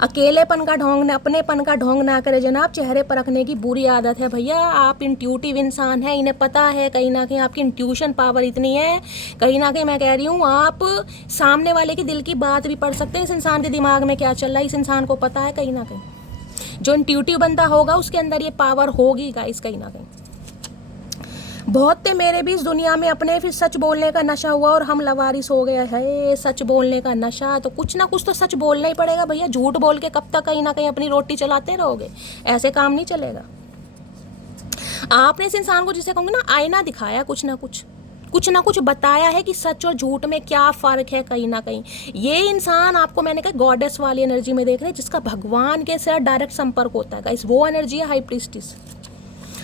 अकेलेपन का ढोंग न, अपनेपन का ढोंग ना करे जनाब, चेहरे पर रखने की बुरी आदत है। भैया आप इंट्यूटिव इंसान हैं, इन्हें पता है कहीं ना कहीं, आपकी इंट्यूशन पावर इतनी है कहीं ना कहीं, मैं कह रही हूँ आप सामने वाले की दिल की बात भी पढ़ सकते हैं, इस इंसान के दिमाग में क्या चल रहा है, इस इंसान को पता है कहीं ना कहीं। जो इंट्यूटिव बंदा होगा उसके अंदर ये पावर होगी गाइस कहीं ना कहीं। बहुत थे मेरे भी इस दुनिया में अपने, फिर सच बोलने का नशा हुआ और हम लवारिस हो गया है। सच बोलने का नशा, तो कुछ ना कुछ तो सच बोलना ही पड़ेगा भैया। झूठ बोल के कब तक कहीं ना कहीं अपनी रोटी चलाते रहोगे, ऐसे काम नहीं चलेगा। आपने इस इंसान को जिसे कहूँगी ना आईना दिखाया, कुछ ना कुछ बताया है कि सच और झूठ में क्या फ़र्क है कहीं ना कहीं। ये इंसान आपको मैंने कहा गॉडेस वाली एनर्जी में देख रहे हैं, जिसका भगवान के साथ डायरेक्ट संपर्क होता है गाइस, वो एनर्जी है हाई प्रीस्टिस।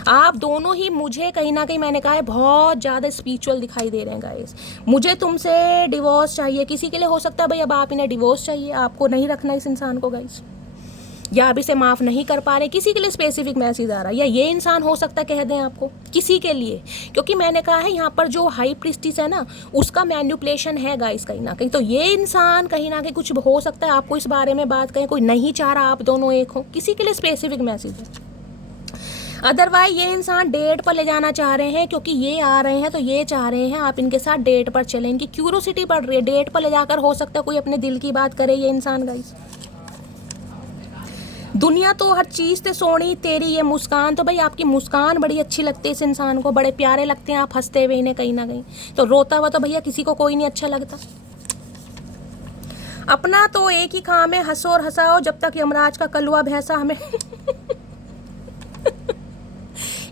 आप दोनों ही मुझे कहीं ना कहीं मैंने कहा है बहुत ज़्यादा स्पिरिचुअल दिखाई दे रहे हैं गाइस। मुझे तुमसे डिवोर्स चाहिए, किसी के लिए हो सकता है भाई अब आप इन्हें डिवोर्स चाहिए, आपको नहीं रखना इस इंसान को गाइस, या आप इसे माफ़ नहीं कर पा रहे, किसी के लिए स्पेसिफिक मैसेज आ रहा है, या ये इंसान हो सकता है कह दें आपको किसी के लिए, क्योंकि मैंने कहा है यहाँ पर जो हाई प्रीस्टिस है ना उसका मैनिपुलेशन है गाइस कहीं ना कहीं। तो ये इंसान कहीं ना कहीं कुछ हो सकता है आपको इस बारे में बात करें, कोई नहीं चाह रहा आप दोनों एक हो, किसी के लिए स्पेसिफिक मैसेज है। अदरवाइज ये इंसान डेट पर ले जाना चाह रहे हैं, क्योंकि ये आ रहे हैं तो ये चाह रहे हैं आप इनके साथ डेट पर चलें, इनकी क्यूरोसिटी बढ़ रही है, डेट पर ले जाकर हो सकता है कोई अपने दिल की बात करे ये इंसान गाइस। दुनिया तो हर चीज़ से सोनी तेरी ये मुस्कान, तो भाई आपकी मुस्कान बड़ी अच्छी लगती है इस इंसान को, बड़े प्यारे लगते हैं आप हंसते हुए इन्हें कहीं ना कहीं, तो रोता हुआ तो भैया किसी को कोई नहीं अच्छा लगता। अपना तो एक ही काम है, हंसो और हंसाओ जब तक यमराज का कलुआ भैंसा हमें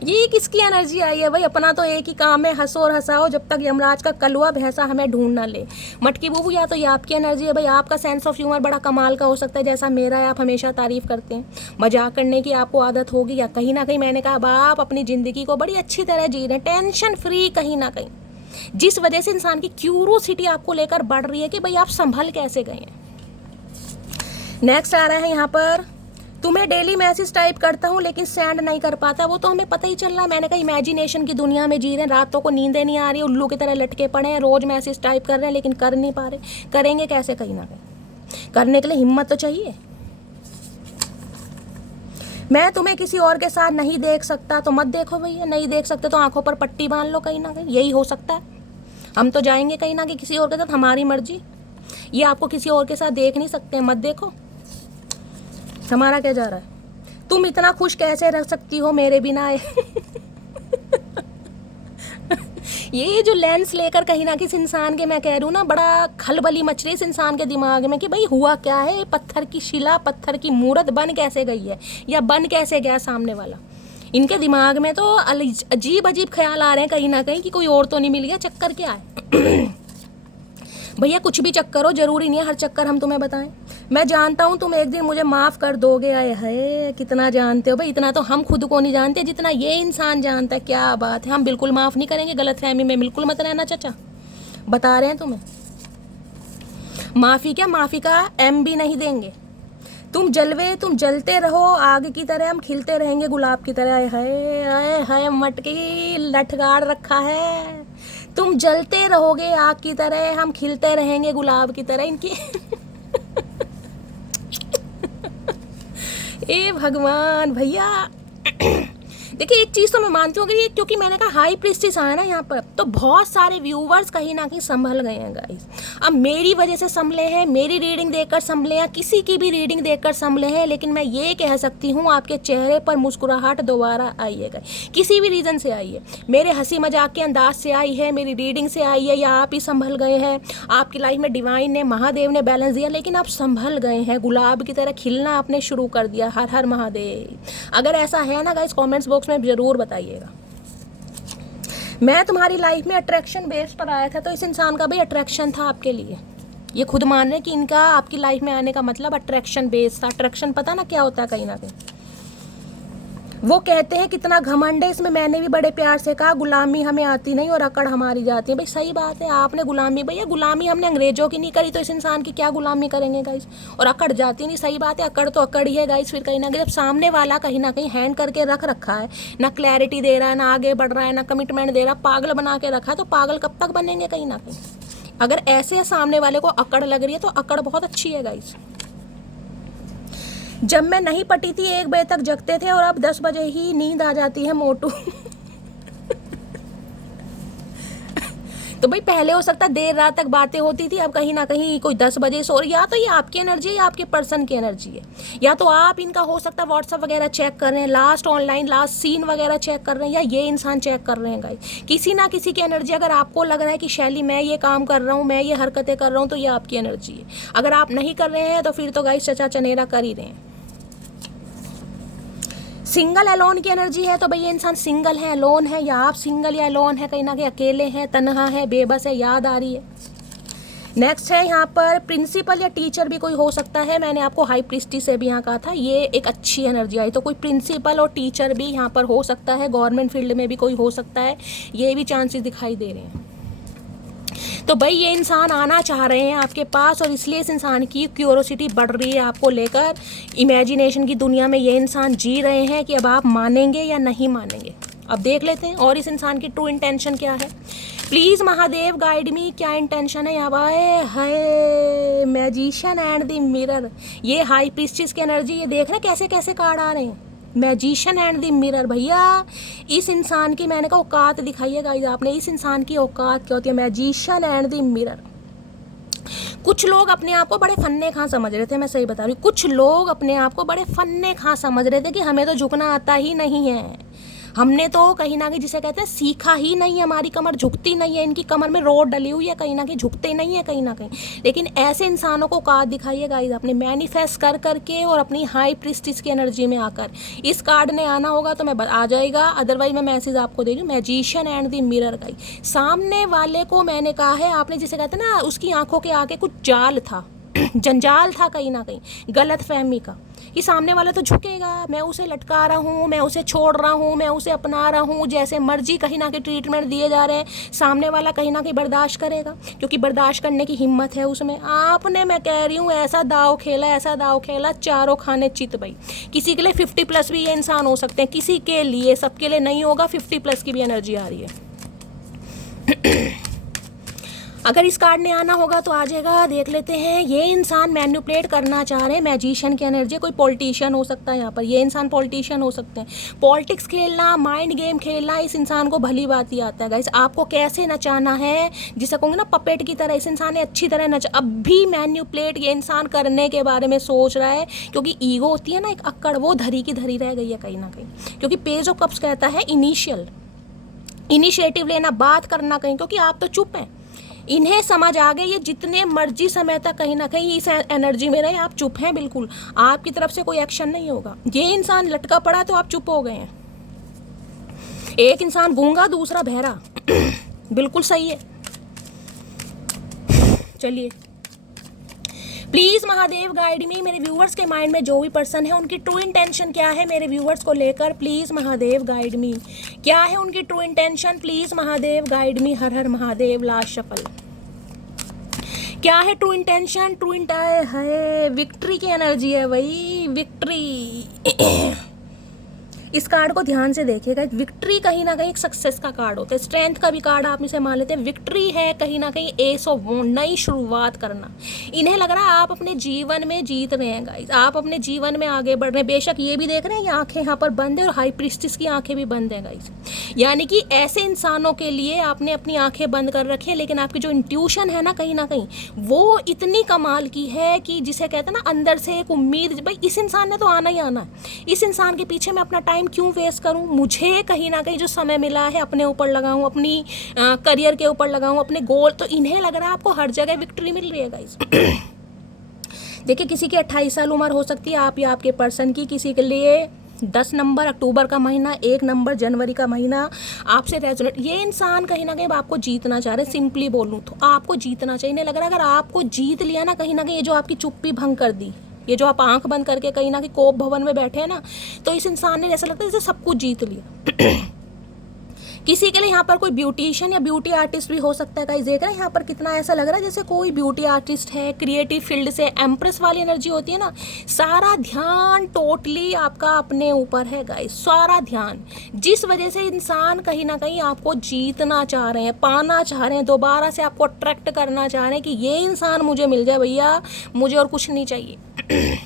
ये किसकी एनर्जी आई है भाई, अपना तो एक ही काम है, हंसो और हंसाओ जब तक यमराज का कलुआ भैंसा हमें ढूंढ ना ले। मटकी बूबू या तो ये आपकी एनर्जी है भाई, आपका सेंस ऑफ ह्यूमर बड़ा कमाल का हो सकता है जैसा मेरा है, आप हमेशा तारीफ करते हैं, मजाक करने की आपको आदत होगी, या कहीं ना कहीं मैंने कहा अब आप अपनी ज़िंदगी को बड़ी अच्छी तरह जी रहे हैं, टेंशन फ्री कहीं ना कहीं, जिस वजह से इंसान की क्यूरोसिटी आपको लेकर बढ़ रही है कि भाई आप संभल कैसे गए हैं। नेक्स्ट आ रहा है यहाँ पर, तुम्हें डेली मैसेज टाइप करता हूँ लेकिन सेंड नहीं कर पाता, वो तो हमें पता ही चल रहा है। मैंने कहा इमेजिनेशन की दुनिया में जी रहे हैं, रातों को नींदें नहीं आ रही, उल्लू की तरह लटके पड़े हैं, रोज मैसेज टाइप कर रहे हैं लेकिन कर नहीं पा रहे, करेंगे कैसे कहीं ना कहीं, करने के लिए हिम्मत तो चाहिए। मैं तुम्हें किसी और के साथ नहीं देख सकता, तो मत देखो भैया, नहीं देख सकते तो आंखों पर पट्टी बांध लो कहीं ना कहीं, यही हो सकता है। हम तो जाएंगे कहीं ना कहीं किसी और के साथ, हमारी मर्जी, ये आपको किसी और के साथ देख नहीं सकते, मत देखो, हमारा क्या जा रहा है। तुम इतना खुश कैसे रह सकती हो मेरे बिना ये जो लेंस लेकर कहीं ना किसी इंसान के, मैं कह रही हूँ ना, बड़ा खलबली मच रही है इस इंसान के दिमाग में कि भाई हुआ क्या है, पत्थर की शिला, पत्थर की मूर्त बन कैसे गई है, या बन कैसे गया सामने वाला। इनके दिमाग में तो अजीब अजीब ख्याल आ रहे हैं कहीं ना कहीं कि कोई और तो नहीं मिल गया, चक्कर क्या है भैया कुछ भी चक्कर हो, जरूरी नहीं है हर चक्कर हम तुम्हें बताएं। मैं जानता हूँ तुम एक दिन मुझे माफ़ कर दोगे, आए है कितना जानते हो भाई, इतना तो हम खुद को नहीं जानते जितना ये इंसान जानता है। क्या बात है, हम बिल्कुल माफ़ नहीं करेंगे, गलतफहमी में बिल्कुल मत रहना चाचा, बता रहे हैं तुम्हें। माफ़ी क्या, माफ़ी का एम भी नहीं देंगे। तुम जलते रहो आग की तरह, हम खिलते रहेंगे गुलाब की तरह। आए हाय मटकी लठगाड़ रखा है, तुम जलते रहोगे आग की तरह, हम खिलते रहेंगे गुलाब की तरह। इनकी ए भगवान भैया। देखिए एक चीज़ तो मैं मानती हूँ कि ये क्योंकि मैंने कहा हाई प्रीस्टिस आया ना यहाँ पर, तो बहुत सारे व्यूवर्स कहीं ना कहीं संभल गए हैं गाइस। अब मेरी वजह से संभले हैं, मेरी रीडिंग देखकर संभले हैं, किसी की भी रीडिंग देखकर संभले हैं, लेकिन मैं ये कह सकती हूँ आपके चेहरे पर मुस्कुराहट दोबारा आई है गाइस, किसी भी रीज़न से आई है। मेरे हंसी मजाक के अंदाज से आई है, मेरी रीडिंग से आई है, या आप ही संभल गए हैं। आपकी लाइफ में डिवाइन ने, महादेव ने बैलेंस दिया, लेकिन आप संभल गए हैं, गुलाब की तरह खिलना आपने शुरू कर दिया। हर हर महादेव। अगर ऐसा है ना गाइस, कमेंट्स बॉक्स में ज़रूर बताइएगा। मैं तुम्हारी लाइफ में अट्रैक्शन बेस पर आया था, तो इस इंसान का भी अट्रैक्शन था आपके लिए। ये खुद मान रहे कि इनका आपकी लाइफ में आने का मतलब अट्रैक्शन बेस था। अट्रैक्शन पता ना क्या होता है कहीं ना कहीं। वो कहते हैं कितना घमंड है इसमें, मैंने भी बड़े प्यार से कहा गुलामी हमें आती नहीं और अकड़ हमारी जाती है। भाई सही बात है, आपने गुलामी, भैया गुलामी हमने अंग्रेजों की नहीं करी, तो इस इंसान की क्या गुलामी करेंगे गाइस। और अकड़ जाती नहीं, सही बात है, अकड़ तो अकड़ ही है गाइस। फिर कहीं ना कहीं जब सामने वाला कहीं ना कहीं हैंड करके रख रखा है, ना क्लैरिटी दे रहा है, ना आगे बढ़ रहा है, ना कमिटमेंट दे रहा, पागल बना के रखा है, तो पागल कब तक बनेंगे कहीं ना कहीं। अगर ऐसे सामने वाले को अकड़ लग रही है तो अकड़ बहुत अच्छी है गाइस। जब मैं नहीं पटी थी 1 बजे तक जगते थे और अब 10 बजे ही नींद आ जाती है मोटू। तो भाई पहले हो सकता है देर रात तक बातें होती थी, अब कहीं ना कहीं कोई 10 बजे सो, या तो ये आपकी एनर्जी है या आपके पर्सन की एनर्जी है, या तो आप इनका हो सकता है व्हाट्सअप वगैरह चेक कर रहे हैं, लास्ट ऑनलाइन लास्ट सीन वगैरह चेक कर रहे हैं, या ये इंसान चेक कर रहे हैं गाइस। किसी ना किसी की एनर्जी, अगर आपको लग रहा है कि शैली मैं ये काम कर रहा हूँ, मैं ये हरकतें कर रहा हूँ, तो ये आपकी एनर्जी है। अगर आप नहीं कर रहे हैं तो फिर तो गाइस चचा चनेरा कर ही रहे हैं। सिंगल एलोन की एनर्जी है, तो भाई ये इंसान सिंगल है, एलोन है, या आप सिंगल या एलोन है, कहीं ना कहीं अकेले हैं, तन्हा है, बेबस है, याद आ रही है। नेक्स्ट है यहाँ पर प्रिंसिपल या टीचर भी कोई हो सकता है। मैंने आपको हाई प्रीस्टिस से भी यहाँ कहा था, ये एक अच्छी एनर्जी आई, तो कोई प्रिंसिपल और टीचर भी यहाँ पर हो सकता है, गवर्नमेंट फील्ड में भी कोई हो सकता है, ये भी चांसेस दिखाई दे रहे हैं। तो भाई ये इंसान आना चाह रहे हैं आपके पास, और इसलिए इस इंसान की क्यूरोसिटी बढ़ रही है आपको लेकर। इमेजिनेशन की दुनिया में ये इंसान जी रहे हैं कि अब आप मानेंगे या नहीं मानेंगे। अब देख लेते हैं और इस इंसान की ट्रू इंटेंशन क्या है। प्लीज़ महादेव गाइड मी, क्या इंटेंशन है यहाँ। है मैजिशियन एंड द मिरर, ये हाई प्रीस्टिस की एनर्जी। ये देख रहे कैसे कैसे कार्ड आ रहे हैं, मैजिशियन एंड द मिरर। भैया इस इंसान की मैंने कहा औकात दिखाई है गाइस आपने, इस इंसान की औकात क्या होती है, मैजिशियन एंड द मिरर। कुछ लोग अपने आप को बड़े फन्ने खां समझ रहे थे, मैं सही बता रही हूँ, कुछ लोग अपने आप को बड़े फन्ने खां समझ रहे थे कि हमें तो झुकना आता ही नहीं है, हमने तो कहीं ना कहीं जिसे कहते हैं सीखा ही नहीं, हमारी कमर झुकती नहीं है, इनकी कमर में रोड डली हुई है, कहीं ना कहीं झुकते नहीं है कहीं ना कहीं। लेकिन ऐसे इंसानों को कार्ड दिखाइए गाइस आपने, मैनिफेस्ट कर करके और अपनी हाई प्रीस्टिस की एनर्जी में आकर। इस कार्ड ने आना होगा तो मैं आ जाएगा, अदरवाइज मैं मैसेज आपको दे रही हूँ, magician and the mirror guys. सामने वाले को मैंने कहा है, आपने जिसे कहते हैं ना, उसकी आंखों के आगे कुछ जाल था, जंजाल था कहीं ना कहीं, गलत फहमी का, कि सामने वाला तो झुकेगा, मैं उसे लटका रहा हूँ, मैं उसे छोड़ रहा हूँ, मैं उसे अपना रहा हूँ, जैसे मर्जी कहीं ना कहीं ट्रीटमेंट दिए जा रहे हैं, सामने वाला कहीं ना कहीं बर्दाश्त करेगा, क्योंकि बर्दाश्त करने की हिम्मत है उसमें। आपने, मैं कह रही हूँ, ऐसा दाव खेला, ऐसा दाव खेला, चारों खाने चित भाई। किसी के लिए 50+ भी ये इंसान हो सकते हैं, किसी के लिए, सबके लिए नहीं होगा। 50+ की भी एनर्जी आ रही है। अगर इस कार्ड ने आना होगा तो आ जाएगा, देख लेते हैं। ये इंसान मैनिपुलेट करना चाह रहे हैं, मैजिशियन की एनर्जी। कोई पॉलिटिशियन हो सकता है यहाँ पर, ये इंसान पॉलिटिशियन हो सकते हैं। पॉलिटिक्स खेलना, माइंड गेम खेलना इस इंसान को भली बात ही आता है गाइस। आपको कैसे नचाना है, जिसे कहूँगे ना पपेट की तरह, इस इंसान ने अच्छी तरह नचा। अब भी मैनिपुलेट ये इंसान करने के बारे में सोच रहा है, क्योंकि ईगो होती है ना एक अक्कड़, वो धरी की धरी रह गई है कहीं ना कहीं। क्योंकि पेज ऑफ कप्स कहता है इनिशिएटिव लेना, बात करना कहीं, क्योंकि आप तो चुप हैं। इन्हें समझ आ गए, ये जितने मर्जी समय तक कहीं ना कहीं इस एनर्जी में रहे, आप चुप हैं बिल्कुल, आपकी तरफ से कोई एक्शन नहीं होगा। ये इंसान लटका पड़ा तो आप चुप हो गए हैं। एक इंसान गूंगा, दूसरा बहरा। बिल्कुल सही है। चलिए प्लीज़ महादेव गाइड मी, मेरे व्यूवर्स के माइंड में जो भी पर्सन है उनकी ट्रू इंटेंशन क्या है मेरे व्यूवर्स को लेकर। प्लीज़ महादेव गाइड मी, क्या है उनकी true intention. Please Mahadev guide me. Her her Mahadev. Last shuffle. क्या है ट्रू इंटेंशन। ट्रू है विक्ट्री की एनर्जी है भाई, विक्ट्री। इस कार्ड को ध्यान से देखिएगा। विक्ट्री कहीं ना कहीं एक सक्सेस का कार्ड होता है, स्ट्रेंथ का भी कार्ड आप इसे मान लेते हैं। विक्ट्री है कहीं ना कहीं एस ऑफ वॉन्ड, नई शुरुआत करना। इन्हें लग रहा है आप अपने जीवन में जीत रहे हैं गाइस, आप अपने जीवन में आगे बढ़ रहे हैं। बेशक ये भी देख रहे हैं ये आंखें यहाँ पर बंद है और हाई प्रीस्टिस की आंखें भी बंद है गाइस, यानी कि ऐसे इंसानों के लिए आपने अपनी आंखें बंद कर रखी है, लेकिन आपकी जो इंट्यूशन है ना कहीं ना कहीं वो इतनी कमाल की है कि जिसे कहते हैं ना अंदर से एक उम्मीद, भाई इस इंसान ने तो आना ही आना है, इस इंसान के पीछे मैं अपना टाइम क्यों वेस्ट करूं, मुझे कहीं ना कहीं जो समय मिला है अपने ऊपर लगाऊं, अपनी करियर के ऊपर लगाऊं, अपने गोल। तो इन्हें लग रहा है आपको हर जगह विक्ट्री मिल रही है गाइस। देखिए किसी की 28 साल उम्र हो सकती है आप या आपके पर्सन की, किसी के लिए 10 नंबर अक्टूबर का महीना, 1 नंबर जनवरी का महीना आपसे रेजोनेट। ये इंसान कहीं ना कहीं आपको जीतना चाह रहे हैं, सिंपली बोलूँ तो आपको जीतना चाहिए। इन्हें लग रहा है अगर आपको जीत लिया ना कहीं ना कहीं, ये जो आपकी चुप्पी भंग कर दी, ये जो आप आंख बंद करके कहीं ना कहीं कोप भवन में बैठे हैं ना, तो इस इंसान ने जैसा लगता है जैसे सब कुछ जीत लिया। किसी के लिए यहाँ पर कोई ब्यूटिशियन या ब्यूटी आर्टिस्ट भी हो सकता है गाइस। देख रहे हैं यहाँ पर कितना ऐसा लग रहा है जैसे कोई ब्यूटी आर्टिस्ट है, क्रिएटिव फील्ड से, एम्प्रेस वाली एनर्जी होती है ना। सारा ध्यान टोटली आपका अपने ऊपर है गाइस, सारा ध्यान, जिस वजह से इंसान कहीं ना कहीं आपको जीतना चाह रहे हैं, पाना चाह रहे हैं, दोबारा से आपको अट्रैक्ट करना चाह रहे हैं कि ये इंसान मुझे मिल जाए भैया, मुझे और कुछ नहीं चाहिए।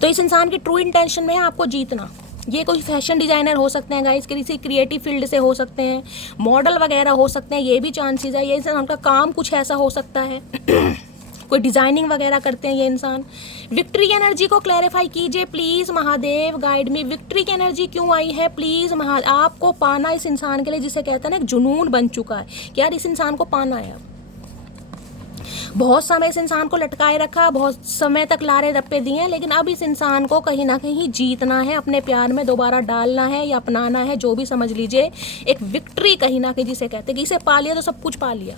तो इस इंसान की ट्रू इंटेंशन में है आपको जीतना। ये कोई फैशन डिज़ाइनर हो सकते हैं गाइस, किसी क्रिएटिव फील्ड से हो सकते हैं, मॉडल वगैरह हो सकते हैं, ये भी चांसेस है। ये इंसान का काम कुछ ऐसा हो सकता है कोई डिज़ाइनिंग वगैरह करते हैं ये इंसान। विक्ट्री की एनर्जी को क्लैरिफाई कीजिए please Mahadev, guide me. Victory की एनर्जी क्यों आई है प्लीज़ आपको पाना इस इंसान के लिए, जिसे कहते हैं ना एक जुनून बन चुका है कि यार इस इंसान को पाना है। बहुत समय इस इंसान को लटकाए रखा, बहुत समय तक लारे रप्पे दिए हैं, लेकिन अब इस इंसान को कहीं ना कहीं जीतना है, अपने प्यार में दोबारा डालना है या अपनाना है, जो भी समझ लीजिए। एक विक्ट्री कहीं ना कहीं जिसे कहते हैं कि इसे पा लिया तो सब कुछ पा लिया।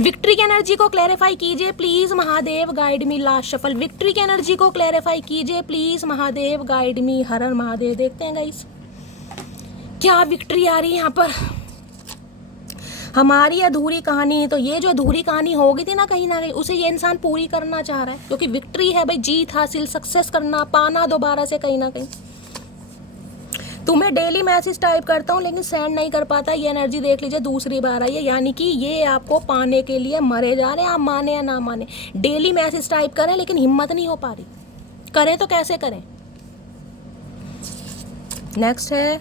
विक्ट्री की एनर्जी को क्लैरिफाई कीजिए please Mahadev, guide me. Last shuffle. Victory की एनर्जी को क्लैरिफाई कीजिए प्लीज महादेव, गाइड मी। हर हर महादेव। देखते हैं गाइस क्या विक्ट्री आ रही है यहाँ पर। हमारी अधूरी कहानी, तो ये जो अधूरी कहानी हो गई थी ना कहीं उसे ये इंसान पूरी करना चाह रहा है, क्योंकि विक्ट्री है भाई, जीत हासिल, सक्सेस करना, पाना दोबारा से कहीं ना कहीं। तुम्हें डेली मैसेज टाइप करता हूँ लेकिन सेंड नहीं कर पाता, ये एनर्जी देख लीजिए दूसरी बार आई है, यानी कि ये आपको पाने के लिए मरे जा रहे हैं, आप माने या ना माने। डेली मैसेज टाइप करें लेकिन हिम्मत नहीं हो पा रही, करें तो कैसे करें। नेक्स्ट है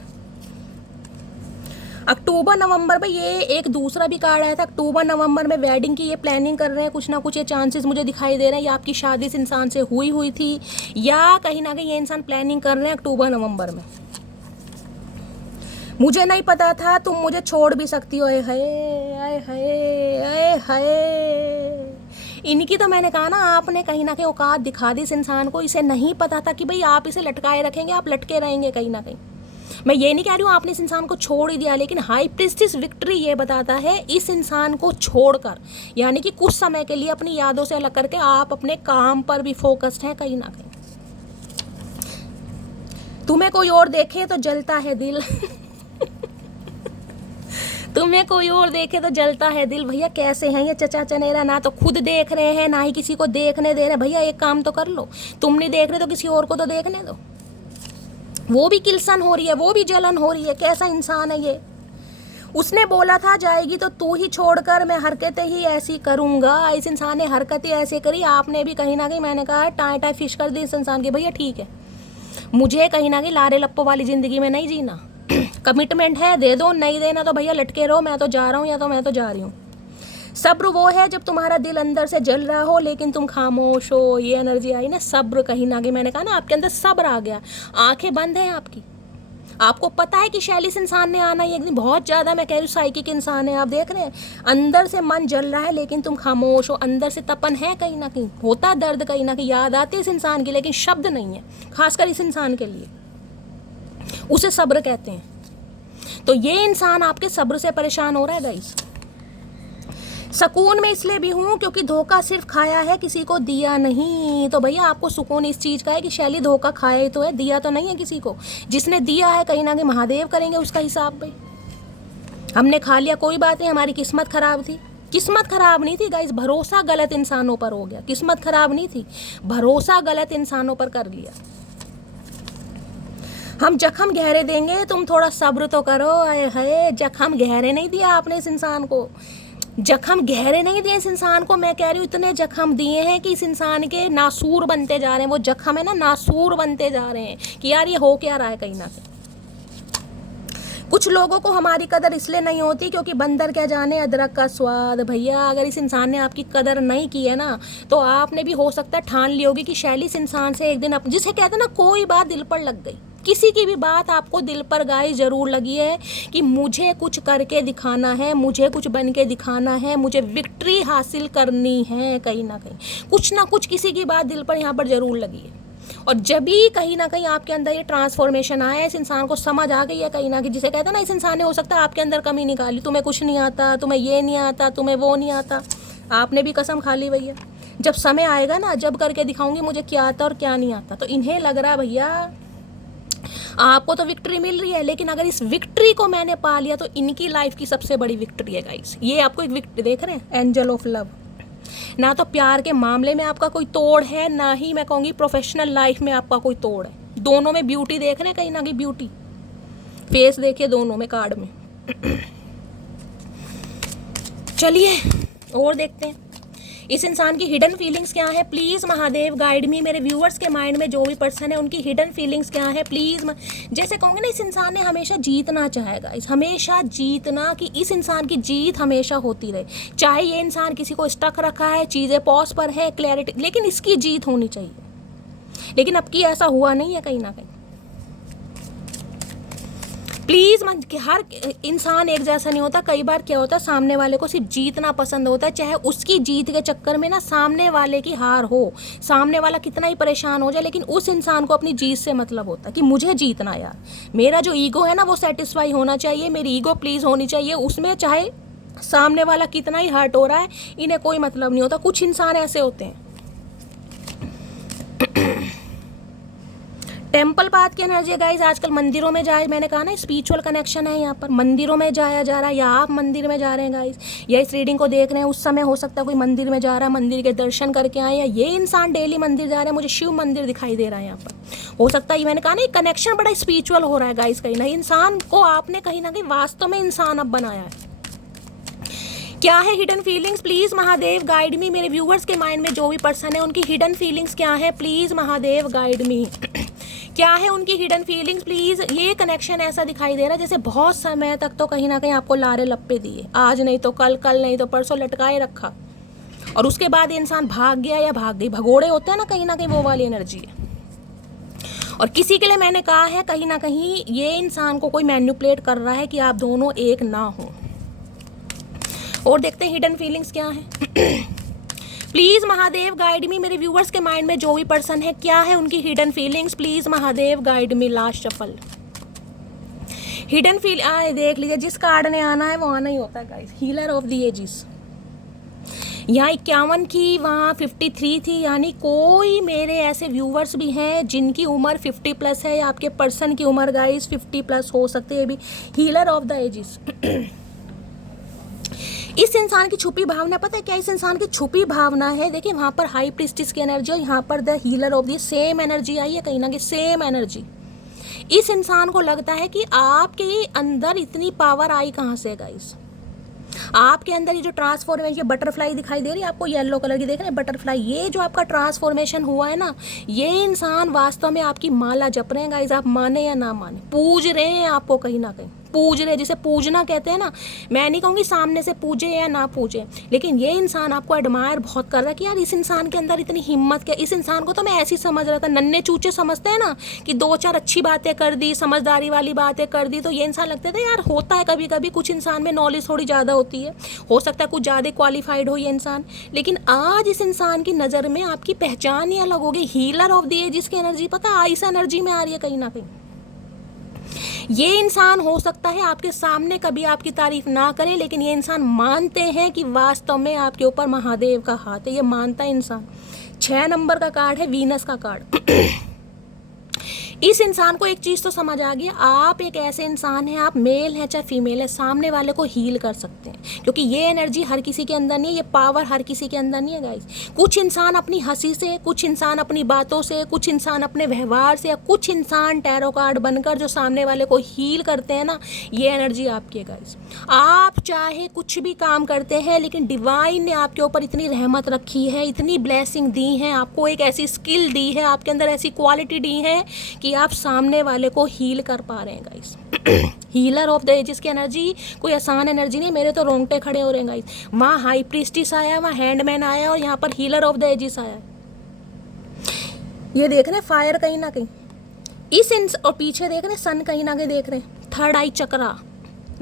अक्टूबर नवंबर में, ये एक दूसरा भी कार्ड आया था। अक्टूबर नवंबर में वेडिंग की ये प्लानिंग कर रहे हैं, कुछ ना कुछ ये चांसेस मुझे दिखाई दे रहे हैं, या आपकी शादी इस इंसान से हुई थी, या कहीं ना कहीं ये इंसान प्लानिंग कर रहे हैं अक्टूबर नवंबर में। मुझे नहीं पता था तुम मुझे छोड़ भी सकती हो। इनकी तो मैंने कहा ना, आपने कहीं ना कहीं औकात दिखा दी इस इंसान को। इसे नहीं पता था कि भाई आप इसे लटकाए रखेंगे, आप लटके रहेंगे कहीं ना कहीं। मैं ये नहीं कह रही हूँ आपने इस इंसान को छोड़ ही दिया, लेकिन हाई प्रीस्टिस विक्ट्री ये बताता है इस इंसान को छोड़कर, यानी कि कुछ समय के लिए अपनी यादों से अलग करके आप अपने काम पर भी फोकस्ड हैं कहीं ना कहीं। तुम्हें कोई और देखे तो जलता है दिल तुम्हें कोई और देखे तो जलता है दिल। भैया कैसे हैं ये चचा चनेरा, ना तो खुद देख रहे हैं ना ही किसी को देखने दे रहे। भैया एक काम तो कर लो, तुम नहीं देख रहे तो किसी और को तो देखने दो। वो भी किल्सन हो रही है, वो भी जलन हो रही है। कैसा इंसान है ये। उसने बोला था जाएगी तो तू ही छोड़कर, मैं हरकतें ही ऐसी करूँगा। इस इंसान ने हरकतें ऐसे करी, आपने भी कहीं ना कहीं, मैंने कहा टाई टाई फिश कर दी इस इंसान की। भैया ठीक है, मुझे कहीं ना कहीं लारे लप्पो वाली ज़िंदगी में नहीं जीना। कमिटमेंट है दे दो, नहीं देना तो भैया लटके रहो, मैं तो जा रहा हूँ या तो मैं तो जा रही हूँ। सब्र वो है जब तुम्हारा दिल अंदर से जल रहा हो लेकिन तुम खामोश हो। ये एनर्जी आई ना, सब्र कहीं ना कहीं, मैंने कहा ना आपके अंदर सब्र आ गया। आंखें बंद हैं आपकी, आपको पता है कि शैलिस इंसान ने आना ही एक दिन, बहुत ज़्यादा मैं कह रही हूँ साइकिक इंसान है। आप देख रहे हैं अंदर से मन जल रहा है लेकिन तुम खामोश हो, अंदर से तपन है कहीं ना कहीं, होता दर्द कहीं ना कहीं, याद आती है इस इंसान की लेकिन शब्द नहीं है, खासकर इस इंसान के लिए। उसे सब्र कहते हैं। तो ये इंसान आपके सब्र से परेशान हो रहा है गाइस। सुकून में इसलिए भी हूँ क्योंकि धोखा सिर्फ खाया है, किसी को दिया नहीं। तो भैया आपको सुकून इस चीज़ का है कि शैली धोखा खाए तो है, दिया तो नहीं है किसी को। जिसने दिया है कहीं ना कहीं महादेव करेंगे उसका हिसाब। भाई हमने खा लिया कोई बात नहीं, हमारी किस्मत खराब थी। किस्मत खराब नहीं थी गाइस, भरोसा गलत इंसानों पर हो गया। किस्मत खराब नहीं थी, भरोसा गलत इंसानों पर कर लिया। हम जख्म गहरे देंगे, तुम थोड़ा सब्र तो करो। आए हाय, जख्म गहरे नहीं दिया आपने इस इंसान को, जख्म गहरे नहीं दिए इस इंसान को। मैं कह रही हूँ इतने जख्म दिए हैं कि इस इंसान के नासूर बनते जा रहे हैं। वो जख्म है ना, नासूर बनते जा रहे हैं कि यार ये हो क्या रहा है कहीं ना कहीं। कुछ लोगों को हमारी कदर इसलिए नहीं होती क्योंकि बंदर क्या जाने अदरक का स्वाद। भैया अगर इस इंसान ने आपकी कदर नहीं की है ना, तो आपने भी हो सकता है ठान ली होगी कि शैली इस इंसान से एक दिन जिसे कहते हैं ना कोई बात दिल पर लग गई, किसी की भी बात आपको दिल पर गाय ज़रूर लगी है कि मुझे कुछ करके दिखाना है, मुझे कुछ बन के दिखाना है, मुझे विक्ट्री हासिल करनी है। कहीं ना कहीं कुछ ना कुछ किसी की बात दिल पर यहाँ पर ज़रूर लगी है। और जब भी कहीं ना कहीं आपके अंदर ये ट्रांसफॉर्मेशन आया, इस इंसान को समझ आ गई है कहीं ना कहीं, जिसे कहते हैं ना इस इंसान ने हो सकता है आपके अंदर कमी निकाली, तुम्हें कुछ नहीं आता, तुम्हें ये नहीं आता, तुम्हें वो नहीं आता। आपने भी कसम खा ली भैया, जब समय आएगा ना, जब करके दिखाऊंगी मुझे क्या आता और क्या नहीं आता। तो इन्हें लग रहा भैया आपको तो विक्ट्री मिल रही है, लेकिन अगर इस विक्ट्री को मैंने पा लिया तो इनकी लाइफ की सबसे बड़ी विक्ट्री है गाइस। ये आपको एक विक्ट्री देख रहे हैं, एंजल ऑफ लव। ना तो प्यार के मामले में आपका कोई तोड़ है, ना ही मैं कहूँगी प्रोफेशनल लाइफ में आपका कोई तोड़ है। दोनों में ब्यूटी देख रहे हैं कहीं ना कहीं, ब्यूटी फेस देखिए दोनों में, कार्ड में। चलिए और देखते हैं इस इंसान की हिडन फीलिंग्स क्या है। प्लीज़ महादेव गाइड मी। मेरे व्यूअर्स के माइंड में जो भी पर्सन है उनकी हिडन फीलिंग्स क्या है प्लीज़। जैसे कहूँगे ना, इस इंसान ने हमेशा जीतना चाहेगा, हमेशा जीतना, कि इस इंसान की जीत हमेशा होती रहे। चाहे ये इंसान किसी को स्टक रखा है, चीज़ें पॉज पर है, क्लैरिटी, लेकिन इसकी जीत होनी चाहिए। लेकिन अब की ऐसा हुआ नहीं है कहीं ना कहीं। प्लीज़ मन कि हर इंसान एक जैसा नहीं होता। कई बार क्या होता है, सामने वाले को सिर्फ जीतना पसंद होता है, चाहे उसकी जीत के चक्कर में ना सामने वाले की हार हो, सामने वाला कितना ही परेशान हो जाए, लेकिन उस इंसान को अपनी जीत से मतलब होता है कि मुझे जीतना यार, मेरा जो ईगो है ना वो सेटिस्फाई होना चाहिए, मेरी ईगो प्लीज़ होनी चाहिए उसमें, चाहे सामने वाला कितना ही हर्ट हो रहा है, इन्हें कोई मतलब नहीं होता। कुछ इंसान ऐसे होते हैं। टेम्पल पाथ की एनर्जी गाइज, आजकल मंदिरों में जाए, मैंने कहा ना स्पिरिचुअल कनेक्शन है यहाँ पर, मंदिरों में जाया जा रहा है, या आप मंदिर में जा रहे हैं गाइज, या इस रीडिंग को देख रहे हैं, उस समय हो सकता है कोई मंदिर में जा रहा है, मंदिर के दर्शन करके आए, या ये इंसान डेली मंदिर जा रहा है, मुझे शिव मंदिर दिखाई दे रहा है यहाँ पर। हो सकता है, मैंने कहा ना कनेक्शन बड़ा स्पिरिचुअल हो रहा है गाइज। कहीं ना इंसान को आपने कहीं ना कहीं वास्तव में इंसान अब बनाया है। क्या है hidden feelings, please Mahadev guide मी। मेरे व्यूअर्स के माइंड में जो भी पर्सन है उनकी हिडन फीलिंग्स क्या है, प्लीज़ महादेव गाइड मी। क्या है उनकी हिडन फीलिंग्स प्लीज़। ये कनेक्शन ऐसा दिखाई दे रहा है जैसे बहुत समय तक तो कहीं ना कहीं आपको लारे लप्पे दिए, आज नहीं तो कल, कल नहीं तो परसों लटकाए रखा, और उसके बाद ये इंसान भाग गया या भाग गई। भगोड़े होते हैं ना कहीं वो वाली एनर्जी है। और किसी के लिए मैंने कहा है कहीं ना कहीं ये इंसान को कोई मैनिपुलेट कर रहा है कि आप दोनों एक ना हो। और देखते हैं हिडन फीलिंग्स क्या है। प्लीज़ महादेव गाइड मी। मेरे व्यूअर्स के माइंड में जो भी पर्सन है, क्या है उनकी hidden feelings, please Mahadev guide me. Last shuffle hidden feel आए, देख लीजिए जिस कार्ड ने आना है वो आना ही होता है guys. Healer of the ages, यहाँ 51 की, वहाँ 53 थी, यानी कोई मेरे ऐसे व्यूवर्स भी हैं जिनकी उम्र 50 प्लस है, या आपके पर्सन की उम्र गाइस 50 प्लस हो सकती है भी। Healer of the ages. इस इंसान की छुपी भावना, पता है क्या इस इंसान की छुपी भावना है? देखिए वहाँ पर हाई प्रीस्टिस की एनर्जी और यहाँ पर the healer of the, same energy आई है कहीं ना कहीं, सेम एनर्जी। इस इंसान को लगता है कि आपके अंदर इतनी पावर आई कहाँ से गाइस। आपके अंदर ये जो ट्रांसफॉर्मेशन, ये बटरफ्लाई दिखाई दे रही है आपको, येलो कलर की, देख रहे हैं बटरफ्लाई, ये जो आपका ट्रांसफॉर्मेशन हुआ है ना, ये इंसान वास्तव में आपकी माला जप रहे हैं गाइस। आप माने या ना माने, पूज रहे हैं आपको कहीं ना कहीं, पूज रहे, जिसे पूजना कहते हैं ना। मैं नहीं कहूँगी सामने से पूजे या ना पूजे, लेकिन ये इंसान आपको एडमायर बहुत कर रहा है कि यार इस इंसान के अंदर इतनी हिम्मत क्या। इस इंसान को तो मैं ऐसी समझ रहा था, नन्हे चूचे समझते हैं ना, कि 2-4 अच्छी बातें कर दी, समझदारी वाली बातें कर दी, तो ये इंसान लगता था यार होता है कभी कभी, कुछ इंसान में नॉलेज थोड़ी ज़्यादा होती है, हो सकता है कुछ ज़्यादा क्वालिफाइड हो ये इंसान। लेकिन आज इस इंसान की नज़र में आपकी पहचान ही अलग होगी। हीलर ऑफ द एजिस की एनर्जी, पता है इस एनर्जी में आ रही है कहीं ना कहीं। ये इंसान हो सकता है आपके सामने कभी आपकी तारीफ ना करे, लेकिन ये इंसान मानते हैं कि वास्तव में आपके ऊपर महादेव का हाथ है, ये मानता है इंसान। 6 नंबर का कार्ड है, वीनस का कार्ड। इस इंसान को एक चीज़ तो समझ आ गई, आप एक ऐसे इंसान हैं, आप मेल हैं चाहे फीमेल है, सामने वाले को हील कर सकते हैं, क्योंकि ये एनर्जी हर किसी के अंदर नहीं है, ये पावर हर किसी के अंदर नहीं है गाइस। कुछ इंसान अपनी हंसी से, कुछ इंसान अपनी बातों से, कुछ इंसान अपने व्यवहार से, या कुछ इंसान टैरो कार्ड बनकर जो सामने वाले को हील करते हैं ना, ये एनर्जी आपकी है गाइस। आप चाहे कुछ भी काम करते हैं, लेकिन डिवाइन ने आपके ऊपर इतनी रहमत रखी है, इतनी ब्लेसिंग दी है, आपको एक ऐसी स्किल दी है, आपके अंदर ऐसी क्वालिटी दी है कि आप सामने वाले को हील कर पा रहे हैं guys. Healer of the ages की एनर्जी कोई आसान एनर्जी नहीं, मेरे तो रोंगटे खड़े हो रहे हैं गाइस। वहाँ हाई प्रीस्टिस आया, वहाँ हैंडमैन आया, और यहाँ पर हीलर ऑफ द एजेस आया। ये देख रहे हैं फायर कहीं ना कहीं और पीछे देख रहे हैं सन कहीं ना कहीं देख रहे हैं, थर्ड आई चक्रा।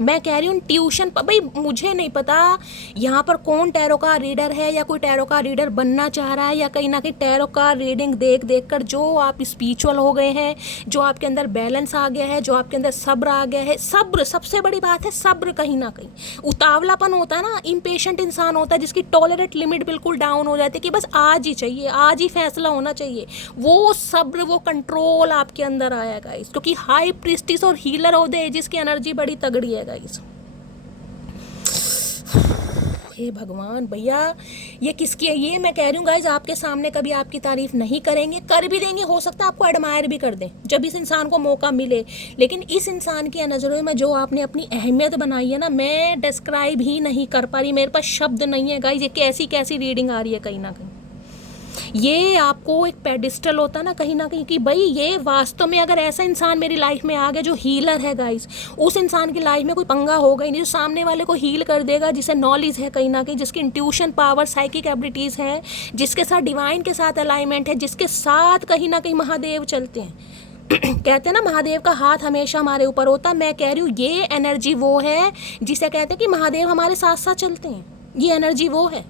मैं कह रही हूँ ट्यूशन पर, भाई मुझे नहीं पता यहाँ पर कौन टैरो का रीडर है, या कोई टैरो का रीडर बनना चाह रहा है, या कहीं ना कहीं टैरो का रीडिंग देख देख कर जो आप स्पिरिचुअल हो गए हैं, जो आपके अंदर बैलेंस आ गया है, जो आपके अंदर सब्र आ गया है। सब्र सबसे बड़ी बात है, सब्र। कहीं ना कहीं उतावलापन होता है ना, इम्पेशेंट इंसान होता है जिसकी टॉलरेट लिमिट बिल्कुल डाउन हो जाती है कि बस आज ही चाहिए, आज ही फैसला होना चाहिए। वो सब्र, वो कंट्रोल आपके अंदर आया गाइस, क्योंकि हाई प्रीस्टिस और हीलर ऑफ द एजेस की एनर्जी बड़ी तगड़ी है गाइस। हे भगवान भैया, ये किसकी है? ये मैं कह रही हूँ गाइज, आपके सामने कभी आपकी तारीफ नहीं करेंगे, कर भी देंगे, हो सकता है आपको एडमायर भी कर दें जब इस इंसान को मौका मिले, लेकिन इस इंसान की नज़रों में जो आपने अपनी अहमियत बनाई है ना, मैं डिस्क्राइब ही नहीं कर पा रही, मेरे पास शब्द नहीं है गाइज। ये कैसी कैसी रीडिंग आ रही है कहीं ना कहीं। ये आपको एक पेडिस्टल होता है ना कहीं ना कहीं, कि भाई ये वास्तव में अगर ऐसा इंसान मेरी लाइफ में आ गया जो हीलर है गाइस, उस इंसान की लाइफ में कोई पंगा होगा ही नहीं, जो सामने वाले को हील कर देगा, जिसे नॉलेज है कहीं ना कहीं, जिसकी इंट्यूशन पावर, साइकिक एबिलिटीज़ हैं, जिसके साथ डिवाइन के साथ अलाइनमेंट है, जिसके साथ कहीं ना कहीं महादेव चलते हैं। कहते हैं ना महादेव का हाथ हमेशा हमारे ऊपर होता है। मैं कह रही हूँ ये एनर्जी वो है जिसे कहते हैं कि महादेव हमारे साथ साथ चलते हैं, ये एनर्जी वो है।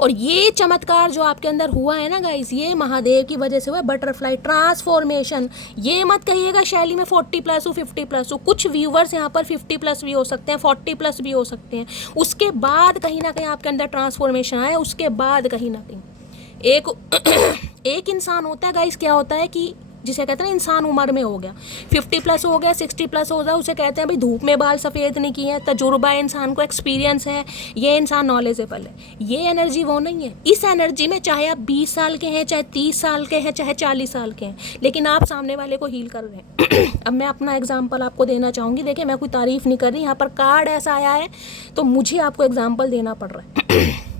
और ये चमत्कार जो आपके अंदर हुआ है ना गाइस, ये महादेव की वजह से हुआ। बटरफ्लाई ट्रांसफॉर्मेशन, ये मत कहिएगा शैली में 40+ हूँ 50+ हूँ। कुछ व्यूवर्स यहाँ पर 50+ भी हो सकते हैं, 40+ भी हो सकते हैं। उसके बाद कहीं ना कहीं आपके अंदर ट्रांसफॉर्मेशन आया, उसके बाद कहीं ना कहीं एक इंसान होता है गाइस, क्या होता है कि जिसे कहते हैं ना इंसान उम्र में हो गया, 50+ हो गया, 60+ हो गया, उसे कहते हैं भाई धूप में बाल सफ़ेद नहीं किए हैं, तजुर्बा है इंसान को, एक्सपीरियंस है, ये इंसान नॉलेजेबल है। ये एनर्जी वो नहीं है। इस एनर्जी में चाहे आप 20 साल के हैं, चाहे 30 साल के हैं, चाहे 40 साल के हैं, लेकिन आप सामने वाले को हील कर रहे हैं। अब मैं अपना एग्जाम्पल आपको देना चाहूँगी। देखिए मैं कोई तारीफ़ नहीं कर रही, यहाँ पर कार्ड ऐसा आया है तो मुझे आपको एग्जाम्पल देना पड़ रहा है।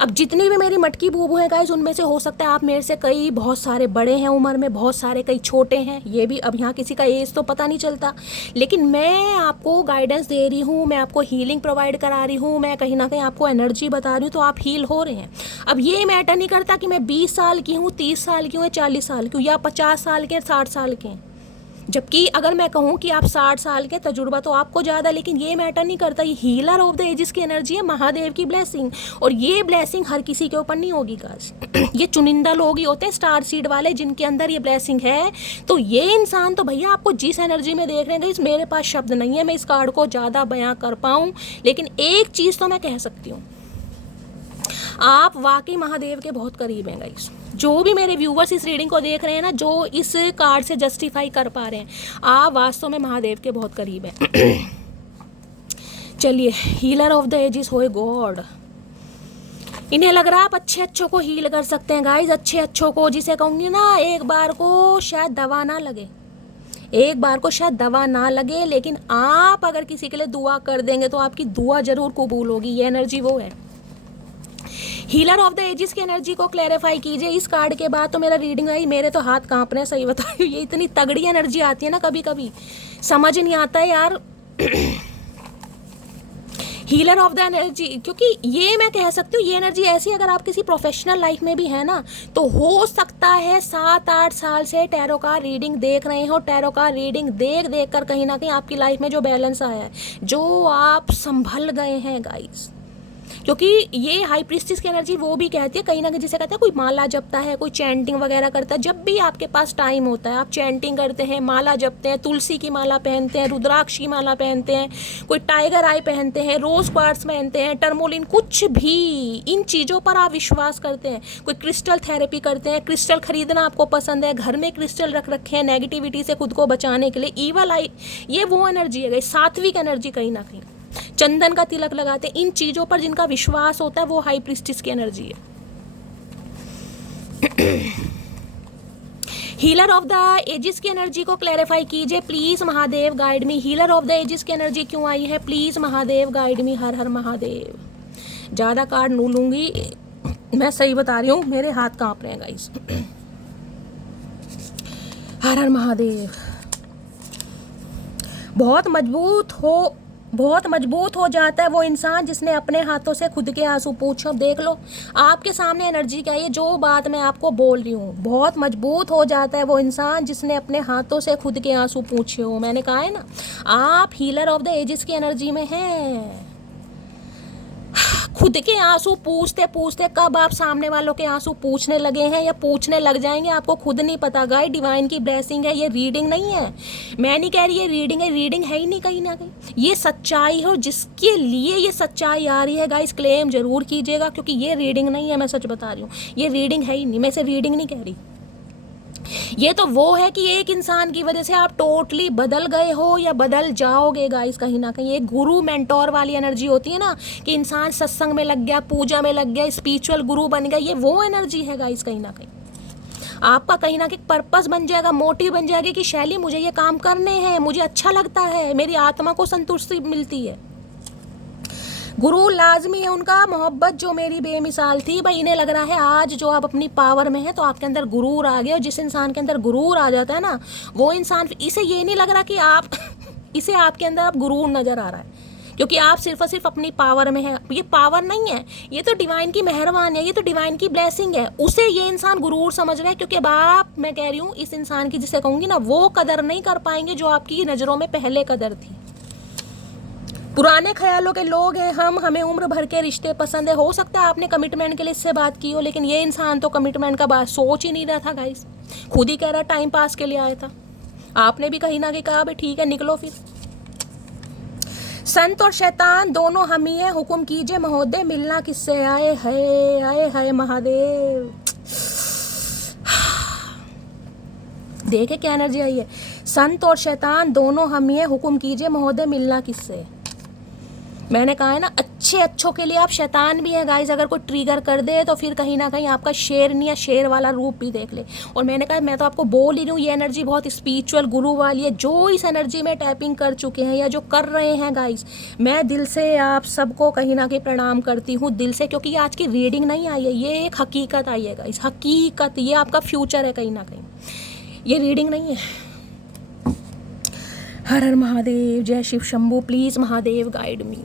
अब जितनी भी मेरी मटकी बूबू हैं गाइस, उनमें से हो सकता है आप मेरे से कई बहुत सारे बड़े हैं उम्र में, बहुत सारे कई छोटे हैं, ये भी अब यहाँ किसी का एज तो पता नहीं चलता, लेकिन मैं आपको गाइडेंस दे रही हूँ, मैं आपको हीलिंग प्रोवाइड करा रही हूँ, मैं कहीं ना कहीं आपको एनर्जी बता रही हूँ, तो आप हील हो रहे हैं। अब ये मैटर नहीं करता कि मैं 20 साल की हूँ, 30 साल की हूँ, 40 साल की हूँ, या 50 साल के, 60 साल के हैं। जबकि अगर मैं कहूँ कि आप 60 साल के, तजुर्बा तो आपको ज़्यादा, लेकिन ये मैटर नहीं करता। ये हीलर ऑफ द एजेस की एनर्जी है, महादेव की ब्लेसिंग, और ये ब्लेसिंग हर किसी के ऊपर नहीं होगी गाइस। ये चुनिंदा लोग ही होते हैं, स्टार सीड वाले, जिनके अंदर ये ब्लेसिंग है। तो ये इंसान तो भैया आपको जिस एनर्जी में देख रहे हैं गाइस, मेरे पास शब्द नहीं है मैं इस कार्ड को ज़्यादा बयां कर पाऊँ, लेकिन एक चीज़ तो मैं कह सकती हूँ, आप वाकई महादेव के बहुत करीब हैं गाइस। जो भी मेरे व्यूवर्स इस रीडिंग को देख रहे हैं ना, जो इस कार्ड से जस्टिफाई कर पा रहे हैं, आप वास्तव में महादेव के बहुत करीब हैं। चलिए, हीलर ऑफ द एजेस होए गॉड। इन्हें लग रहा है आप अच्छे अच्छों को हील कर सकते हैं गाइस, अच्छे अच्छों को, जिसे कहूँगी ना एक बार को शायद दवा ना लगे, एक बार को शायद दवा ना लगे, लेकिन आप अगर किसी के लिए दुआ कर देंगे तो आपकी दुआ जरूर कबूल होगी। ये एनर्जी वो है। हीलर ऑफ द एजेस की एनर्जी को क्लैरिफाई कीजिए। इस कार्ड के बाद तो मेरा रीडिंग आई, मेरे तो हाथ कांप रहे हैं, सही बता रही हूँ। ये इतनी तगड़ी एनर्जी आती है ना, कभी कभी समझ नहीं आता है यार। हीलर ऑफ द एनर्जी, क्योंकि ये मैं कह सकती हूँ, ये एनर्जी ऐसी, अगर आप किसी प्रोफेशनल लाइफ में भी है ना, तो हो सकता है 7-8 साल से टैरो का रीडिंग देख रहे हो, टैरो का रीडिंग देख देख कर कहीं ना कहीं आपकी लाइफ में जो बैलेंस आया है, जो आप संभल गए हैं गाइस, क्योंकि ये हाई प्रीस्टिस की एनर्जी वो भी कहती है कहीं ना कहीं, जिसे कहते हैं कोई माला जपता है, कोई चैंटिंग वगैरह करता है, जब भी आपके पास टाइम होता है आप चैंटिंग करते हैं, माला जपते हैं, तुलसी की माला पहनते हैं, रुद्राक्ष की माला पहनते हैं, कोई टाइगर आई पहनते हैं, रोज क्वार्ट्स पहनते हैं, टर्मोलिन, कुछ भी इन चीज़ों पर आप विश्वास करते हैं, कोई क्रिस्टल थेरेपी करते हैं, क्रिस्टल खरीदना आपको पसंद है, घर में क्रिस्टल रख रखे हैं नेगेटिविटी से खुद को बचाने के लिए, ईवल आई, ये वो एनर्जी है, सात्विक एनर्जी कहीं ना कहीं, चंदन का तिलक लगाते हैं, इन चीज़ों पर जिनका विश्वास होता है वो हाई प्रीस्टिस की एनर्जी है। हीलर ऑफ द एजिस की एनर्जी को क्लैरिफाई कीजिए please Mahadev guide me. Healer of the ages की एनर्जी क्यों आई है, प्लीज महादेव गाइड मी। हर हर महादेव। ज़्यादा कार्ड नहीं लूँगी, मैं सही बता रही हूँ, मेरे हाथ कांप रहे हैं गाइस। हर हर महादेव। बहुत मजबूत हो जाता है वो इंसान जिसने अपने हाथों से खुद के आंसू पूछो। देख लो आपके सामने एनर्जी क्या है, जो बात मैं आपको बोल रही हूँ, बहुत मजबूत हो जाता है वो इंसान जिसने अपने हाथों से खुद के आंसू पूछे हो। मैंने कहा है ना, आप हीलर ऑफ द एजिस की एनर्जी में हैं। खुद के आंसू पूछते पूछते कब आप सामने वालों के आंसू पूछने लगे हैं या पूछने लग जाएंगे आपको खुद नहीं पता। गाइस डिवाइन की ब्लेसिंग है, ये रीडिंग नहीं है। मैं नहीं कह रही ये रीडिंग है, रीडिंग है ही नहीं कहीं ना कहीं, ये सच्चाई है। जिसके लिए ये सच्चाई आ रही है गाइस क्लेम जरूर कीजिएगा, क्योंकि ये रीडिंग नहीं है, मैं सच बता रही हूँ, ये रीडिंग है ही नहीं। मैं इसे रीडिंग नहीं कह रही, ये तो वो है कि एक इंसान की वजह से आप टोटली बदल गए हो या बदल जाओगे गाइस कहीं ना कहीं। एक गुरु मेंटोर वाली एनर्जी होती है ना, कि इंसान सत्संग में लग गया, पूजा में लग गया, स्पिरिचुअल गुरु बन गया, ये वो एनर्जी है गाइस कहीं ना कहीं। आपका कहीं ना कहीं पर्पस बन जाएगा, मोटिव बन जाएगी कि शैली मुझे ये काम करने हैं, मुझे अच्छा लगता है, मेरी आत्मा को संतुष्टि मिलती है। गुरु लाजमी है उनका, मोहब्बत जो मेरी बेमिसाल थी। भाई इन्हें लग रहा है आज जो आप अपनी पावर में है तो आपके अंदर गुरूर आ गया, और जिस इंसान के अंदर गुरूर आ जाता है ना, वो इंसान, इसे ये नहीं लग रहा कि आप इसे आपके अंदर अब गुरूर नजर आ रहा है, क्योंकि आप सिर्फ और सिर्फ अपनी पावर में है। ये पावर नहीं है, ये तो डिवाइन की मेहरबानी है, ये तो डिवाइन की ब्लेसिंग है। उसे ये इंसान गुरूर समझ रहा है, क्योंकि अब आप, मैं कह रही हूँ, इस इंसान की जिसे कहूँगी ना, वो कदर नहीं कर पाएंगे जो आपकी नज़रों में पहले कदर थी। पुराने ख्यालों के लोग हैं हम, हमें उम्र भर के रिश्ते पसंद है। हो सकता है आपने कमिटमेंट के लिए इससे बात की हो, लेकिन ये इंसान तो कमिटमेंट का बात सोच ही नहीं रहा था गाइस, खुद ही कह रहा टाइम पास के लिए आया था। आपने भी कहीं ना कहीं कहा भाई ठीक है निकलो फिर। संत और शैतान दोनों हम ही हैं, हुक्म कीजिए महोदय मिलना किससे। आए है महादेव। देखे क्या एनर्जी आई है। संत और शैतान दोनों हम ही हैं, हुक्म कीजिए महोदय मिलना किससे। मैंने कहा है ना, अच्छों के लिए आप शैतान भी हैं गाइस। अगर कोई ट्रिगर कर दे तो फिर कहीं ना कहीं आपका शेरनी या शेर वाला रूप भी देख ले। और मैंने कहा, मैं तो आपको बोल ही रही हूँ, ये एनर्जी बहुत स्पिरिचुअल गुरु वाली है। जो इस एनर्जी में टैपिंग कर चुके हैं या जो कर रहे हैं गाइस, मैं दिल से आप सबको कहीं ना कहीं प्रणाम करती हूँ, दिल से। क्योंकि ये आज की रीडिंग नहीं आई है, ये एक हकीकत आई है गाइस, हकीकत। ये आपका फ्यूचर है कहीं ना कहीं, ये रीडिंग नहीं है। हर हर महादेव, जय Shiv Shambhu. Please Mahadev guide me.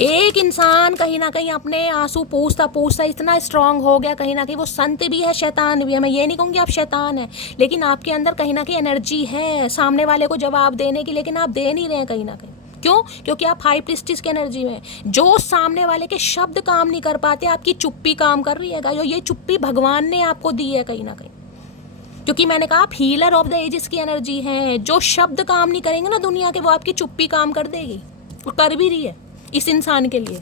एक इंसान कहीं ना कहीं अपने आंसू पूछता पूछता इतना स्ट्रांग हो गया, कहीं ना कहीं वो संत भी है शैतान भी है। मैं ये नहीं कहूँगी आप शैतान है, लेकिन आपके अंदर कहीं ना कहीं एनर्जी है सामने वाले को जवाब देने की, लेकिन आप दे नहीं रहे हैं कहीं ना कहीं। क्यों? क्योंकि आप हाई प्रीस्टिस की एनर्जी में, जो सामने वाले के शब्द काम नहीं कर पाते, आपकी चुप्पी काम कर रही है। जो ये चुप्पी भगवान ने आपको दी है कहीं ना कहीं, क्योंकि मैंने कहा आप हीलर ऑफ द एजिस की एनर्जी हैं। जो शब्द काम नहीं करेंगे ना दुनिया के, वो आपकी चुप्पी काम कर देगी, वो कर भी रही है इस इंसान के लिए।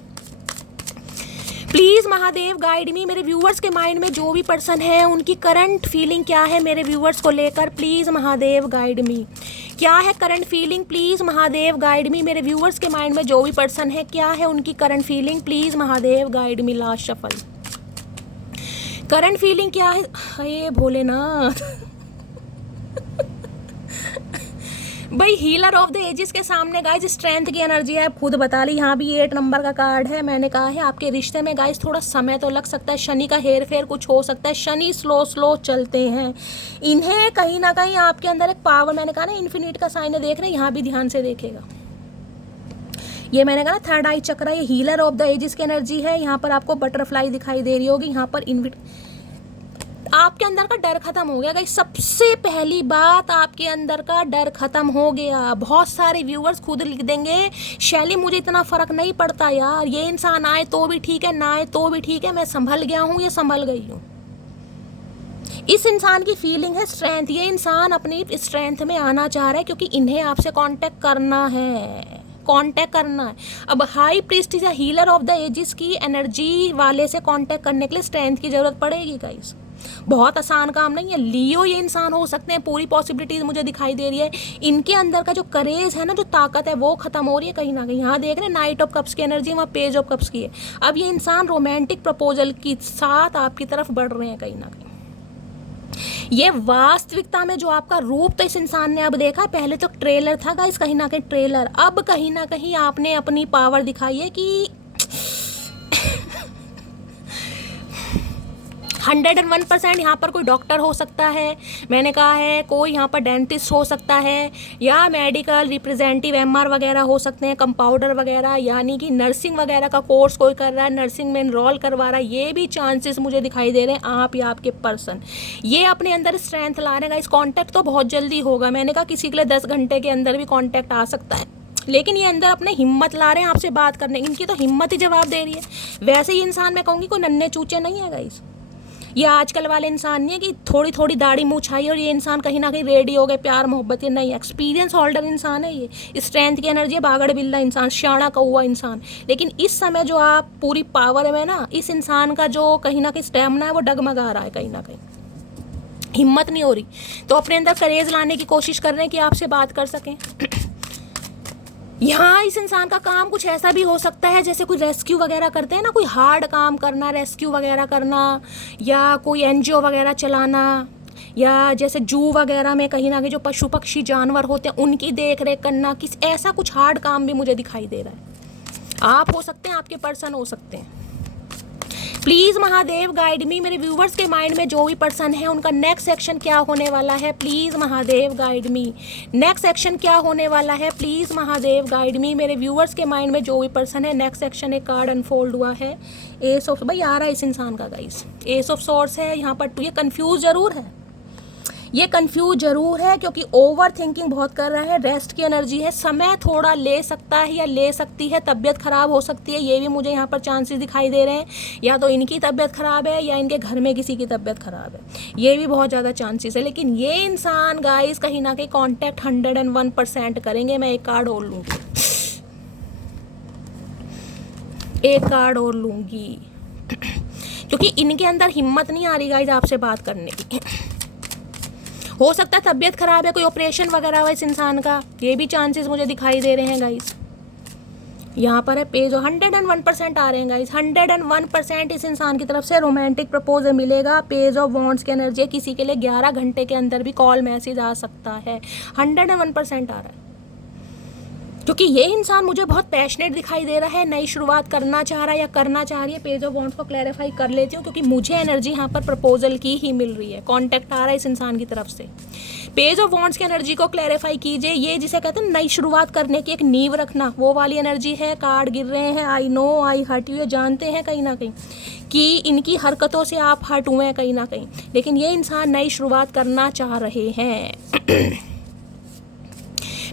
प्लीज महादेव गाइड मी। मेरे व्यूअर्स के माइंड में जो भी पर्सन है, उनकी करंट फीलिंग क्या है मेरे व्यूअर्स को लेकर, प्लीज महादेव गाइड मी। क्या है current feeling, please Mahadev guide मी। मेरे व्यूअर्स के माइंड में जो भी पर्सन है, क्या है उनकी current feeling, please Mahadev guide me. Last shuffle. Current feeling क्या है, हे भोलेनाथ। भाई हीलर ऑफ द एजिस के सामने गाइस स्ट्रेंथ की एनर्जी है, खुद बता ली। यहाँ भी 8 नंबर का कार्ड है। मैंने कहा है आपके रिश्ते में गाइस थोड़ा समय तो लग सकता है, शनि का हेर फेर कुछ हो सकता है। शनि स्लो चलते हैं, इन्हें कहीं ना कहीं आपके अंदर एक पावर, मैंने कहा ना इन्फिनिट का साइन है, देख रहे हैं, यहाँ भी ध्यान से देखेगा। ये मैंने कहा ना थर्ड आई चक्र, ये हीलर ऑफ द एजिस की एनर्जी है। यहाँ पर आपको बटरफ्लाई दिखाई दे रही होगी, यहाँ पर आपके अंदर का डर खत्म हो गया गाइस। सबसे पहली बात, आपके अंदर का डर खत्म हो गया। बहुत सारे व्यूअर्स खुद लिख देंगे, शैली मुझे इतना फर्क नहीं पड़ता यार, ये इंसान आए तो भी ठीक है, ना आए तो भी ठीक है, मैं संभल गया हूँ या संभल गई हूँ। इस इंसान की फीलिंग है स्ट्रेंथ। ये इंसान अपनी स्ट्रेंथ में आना चाह रहा है क्योंकि इन्हें आपसे कांटेक्ट करना है, कांटेक्ट करना है। अब हाई प्रीस्ट या हीलर ऑफ द एजिस की एनर्जी वाले से कांटेक्ट करने के लिए स्ट्रेंथ की जरूरत पड़ेगी गाइस। बहुत आसान काम नहीं है। लियो ये इंसान हो सकते हैं, पूरी पॉसिबिलिटीज मुझे दिखाई दे रही है। इनके अंदर का जो करेज है ना, जो ताकत है, वो खत्म हो रही है कहीं ना कहीं। यहाँ देख रहे हैं नाइट ऑफ कप्स की एनर्जी, वहाँ पेज ऑफ कप्स की है। अब ये इंसान रोमांटिक प्रपोजल के साथ आपकी तरफ बढ़ रहे हैं कहीं ना कहीं। ये वास्तविकता में जो आपका रूप तो इस इंसान ने अब देखा, पहले तो ट्रेलर था गाइस, कहीं ना कहीं ट्रेलर। अब कहीं ना कहीं आपने अपनी पावर दिखाई है कि 101% यहाँ पर कोई डॉक्टर हो सकता है, मैंने कहा है कोई यहाँ पर डेंटिस्ट हो सकता है, या मेडिकल रिप्रेजेंटेटिव एमआर वगैरह हो सकते हैं, कंपाउंडर वगैरह, यानी कि नर्सिंग वगैरह का कोर्स कोई कर रहा है, नर्सिंग में इनरोल करवा रहा है। ये भी चांसेस मुझे दिखाई दे रहे हैं। आप या आपके पर्सन ये अपने अंदर स्ट्रेंथ ला रहे हैं। इस कॉन्टैक्ट तो बहुत जल्दी होगा। मैंने कहा किसी के लिए 10 घंटे के अंदर भी कॉन्टैक्ट आ सकता है, लेकिन ये अंदर अपने हिम्मत ला रहे हैं आपसे बात करने। इनकी तो हिम्मत ही जवाब दे रही है। वैसे ही इंसान मैं कहूँगी कोई नन्हे चूचे नहीं है गाइस। ये आजकल वाले इंसान नहीं है कि थोड़ी थोड़ी दाढ़ी मूंछ छाई और ये इंसान कहीं ना कहीं रेडी हो गए प्यार मोहब्बत। ये नहीं, एक्सपीरियंस होल्डर इंसान है ये। स्ट्रेंथ की एनर्जी है, बागड़ बिल्ला इंसान, शाना कौवा इंसान। लेकिन इस समय जो आप पूरी पावर में ना, इस इंसान का जो कहीं ना कहीं स्टैमिना है वो डगमगा रहा है कहीं ना कहीं, हिम्मत नहीं हो रही। तो अपने अंदर करेज लाने की कोशिश कर रहे हैं कि आपसे बात कर सकें। यहाँ इस इंसान का काम कुछ ऐसा भी हो सकता है जैसे कोई रेस्क्यू वगैरह करते हैं ना, कोई हार्ड काम करना, रेस्क्यू वगैरह करना, या कोई एनजीओ वगैरह चलाना, या जैसे जू वगैरह में कहीं ना कहीं जो पशु पक्षी जानवर होते हैं उनकी देख रेख करना, किस ऐसा कुछ हार्ड काम भी मुझे दिखाई दे रहा है। आप हो सकते हैं, आपके पर्सन हो सकते हैं। प्लीज महादेव गाइड मी। मेरे व्यूवर्स के माइंड में जो भी पर्सन है उनका नेक्स्ट एक्शन क्या होने वाला है, please Mahadev guide me. Next action क्या होने वाला है, प्लीज महादेव गाइड मी। मेरे व्यूवर्स के माइंड में जो भी पर्सन है, नेक्स्ट एक्शन एक कार्ड अनफोल्ड हुआ है, एस ऑफ, भाई आ रहा है इस इंसान का गाइस, एस ऑफ सॉर्ड्स है यहाँ पर। ये कंफ्यूज जरूर है, ये कंफ्यूज जरूर है क्योंकि ओवर थिंकिंग बहुत कर रहा है। रेस्ट की एनर्जी है, समय थोड़ा ले सकता है या ले सकती है, तबीयत खराब हो सकती है, ये भी मुझे यहाँ पर चांसेस दिखाई दे रहे हैं। या तो इनकी तबीयत खराब है या इनके घर में किसी की तबीयत खराब है, ये भी बहुत ज़्यादा चांसेस है। लेकिन ये इंसान गाइस कहीं ना कहीं कॉन्टैक्ट 101% करेंगे। मैं एक कार्ड और लूँगी, एक कार्ड और लूँगी क्योंकि इनके अंदर हिम्मत नहीं आ रही गाइस आपसे बात करने की। हो सकता है तबीयत खराब है, कोई ऑपरेशन वगैरह हुआ इस इंसान का, ये भी चांसेस मुझे दिखाई दे रहे हैं गाइस। यहाँ पर है पेज, 101% आ रहे हैं गाइस, 101% इस इंसान की तरफ से रोमांटिक प्रपोजल मिलेगा। पेज ऑफ वॉन्ड्स की एनर्जी, किसी के लिए 11 घंटे के अंदर भी कॉल मैसेज आ सकता है, 101% आ रहा है। क्योंकि ये इंसान मुझे बहुत पैशनेट दिखाई दे रहा है, नई शुरुआत करना चाह रहा है या करना चाह रही है। पेज ऑफ वॉन्ड्स को क्लैरिफाई कर लेती हूँ क्योंकि मुझे एनर्जी यहाँ पर प्रपोजल की ही मिल रही है, कॉन्टैक्ट आ रहा है इस इंसान की तरफ से। पेज ऑफ वॉन्ड्स की एनर्जी को क्लैरिफाई कीजिए। ये जिसे कहते हैं नई शुरुआत करने की एक नींव रखना, वो वाली एनर्जी है। कार्ड गिर रहे हैं, I know I hurt you, जानते हैं कहीं ना कहीं कि इनकी हरकतों से आप हर्ट हुए हैं कहीं ना कहीं, लेकिन ये इंसान नई शुरुआत करना चाह रहे हैं।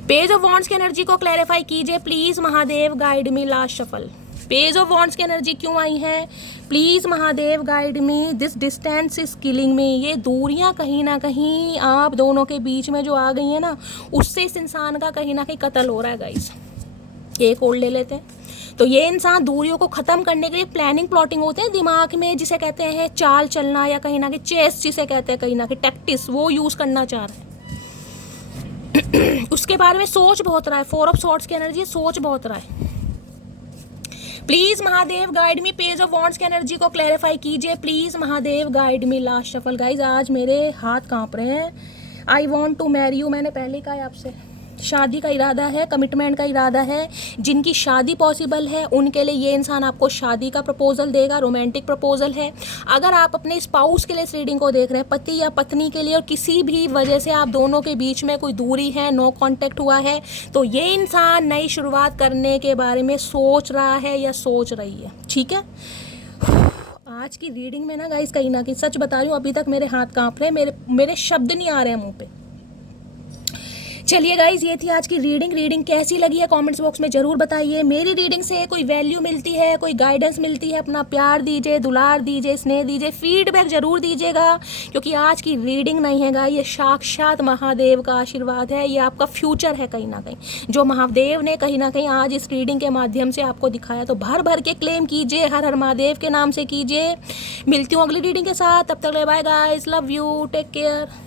पेज ऑफ वॉन्ड्स की एनर्जी को क्लैरिफाई कीजिए please Mahadev guide me. Last shuffle, page of wands की एनर्जी क्यों आई है, please Mahadev guide me. This distance is killing मी। ये दूरियां कहीं ना कहीं आप दोनों के बीच में जो आ गई है ना, उससे इस इंसान का कहीं ना कहीं कत्ल हो रहा है गाइस। एक और ले लेते हैं। तो ये इंसान दूरियों को खत्म करने के लिए प्लानिंग प्लॉटिंग होते हैं दिमाग में, जिसे कहते हैं चाल चलना, या कहीं ना कहीं चेस जिसे कहते हैं, कहीं ना कहीं टैक्टिस, वो यूज करना चाह रहा है। उसके बारे में सोच बहुत रहा है। 4 ऑफ सॉर्ड्स की एनर्जी, सोच बहुत रहा है। Please Mahadev guide me. Page of wands की एनर्जी को क्लैरिफाई कीजिए please Mahadev guide me. Last shuffle guys, आज मेरे हाथ कांप रहे हैं। I want to marry you, मैंने पहले कहा है आपसे, शादी का इरादा है, कमिटमेंट का इरादा है। जिनकी शादी पॉसिबल है उनके लिए ये इंसान आपको शादी का प्रपोजल देगा, रोमांटिक प्रपोजल है। अगर आप अपने स्पाउस के लिए इस रीडिंग को देख रहे हैं, पति या पत्नी के लिए, और किसी भी वजह से आप दोनों के बीच में कोई दूरी है, नो कांटेक्ट हुआ है, तो ये इंसान नई शुरुआत करने के बारे में सोच रहा है या सोच रही है। ठीक है, आज की रीडिंग में ना गाइस कहीं ना कहीं सच बता रही हूँ, अभी तक मेरे हाथ कांप रहे हैं, मेरे शब्द नहीं आ रहे हैं मुंह पे। चलिए गाइज, ये थी आज की रीडिंग कैसी लगी है कमेंट्स बॉक्स में ज़रूर बताइए। मेरी रीडिंग से कोई वैल्यू मिलती है, कोई गाइडेंस मिलती है, अपना प्यार दीजिए, दुलार दीजिए, स्नेह दीजिए, फीडबैक ज़रूर दीजिएगा, क्योंकि आज की रीडिंग नहीं है गाइस, ये साक्षात महादेव का आशीर्वाद है, ये आपका फ्यूचर है कहीं ना कहीं, जो महादेव ने कहीं ना कहीं आज इस रीडिंग के माध्यम से आपको दिखाया। तो भर भर के क्लेम कीजिए, हर हर महादेव के नाम से कीजिए। मिलती हूँ अगली रीडिंग के साथ, तब तक ले bye guys, love you, take care.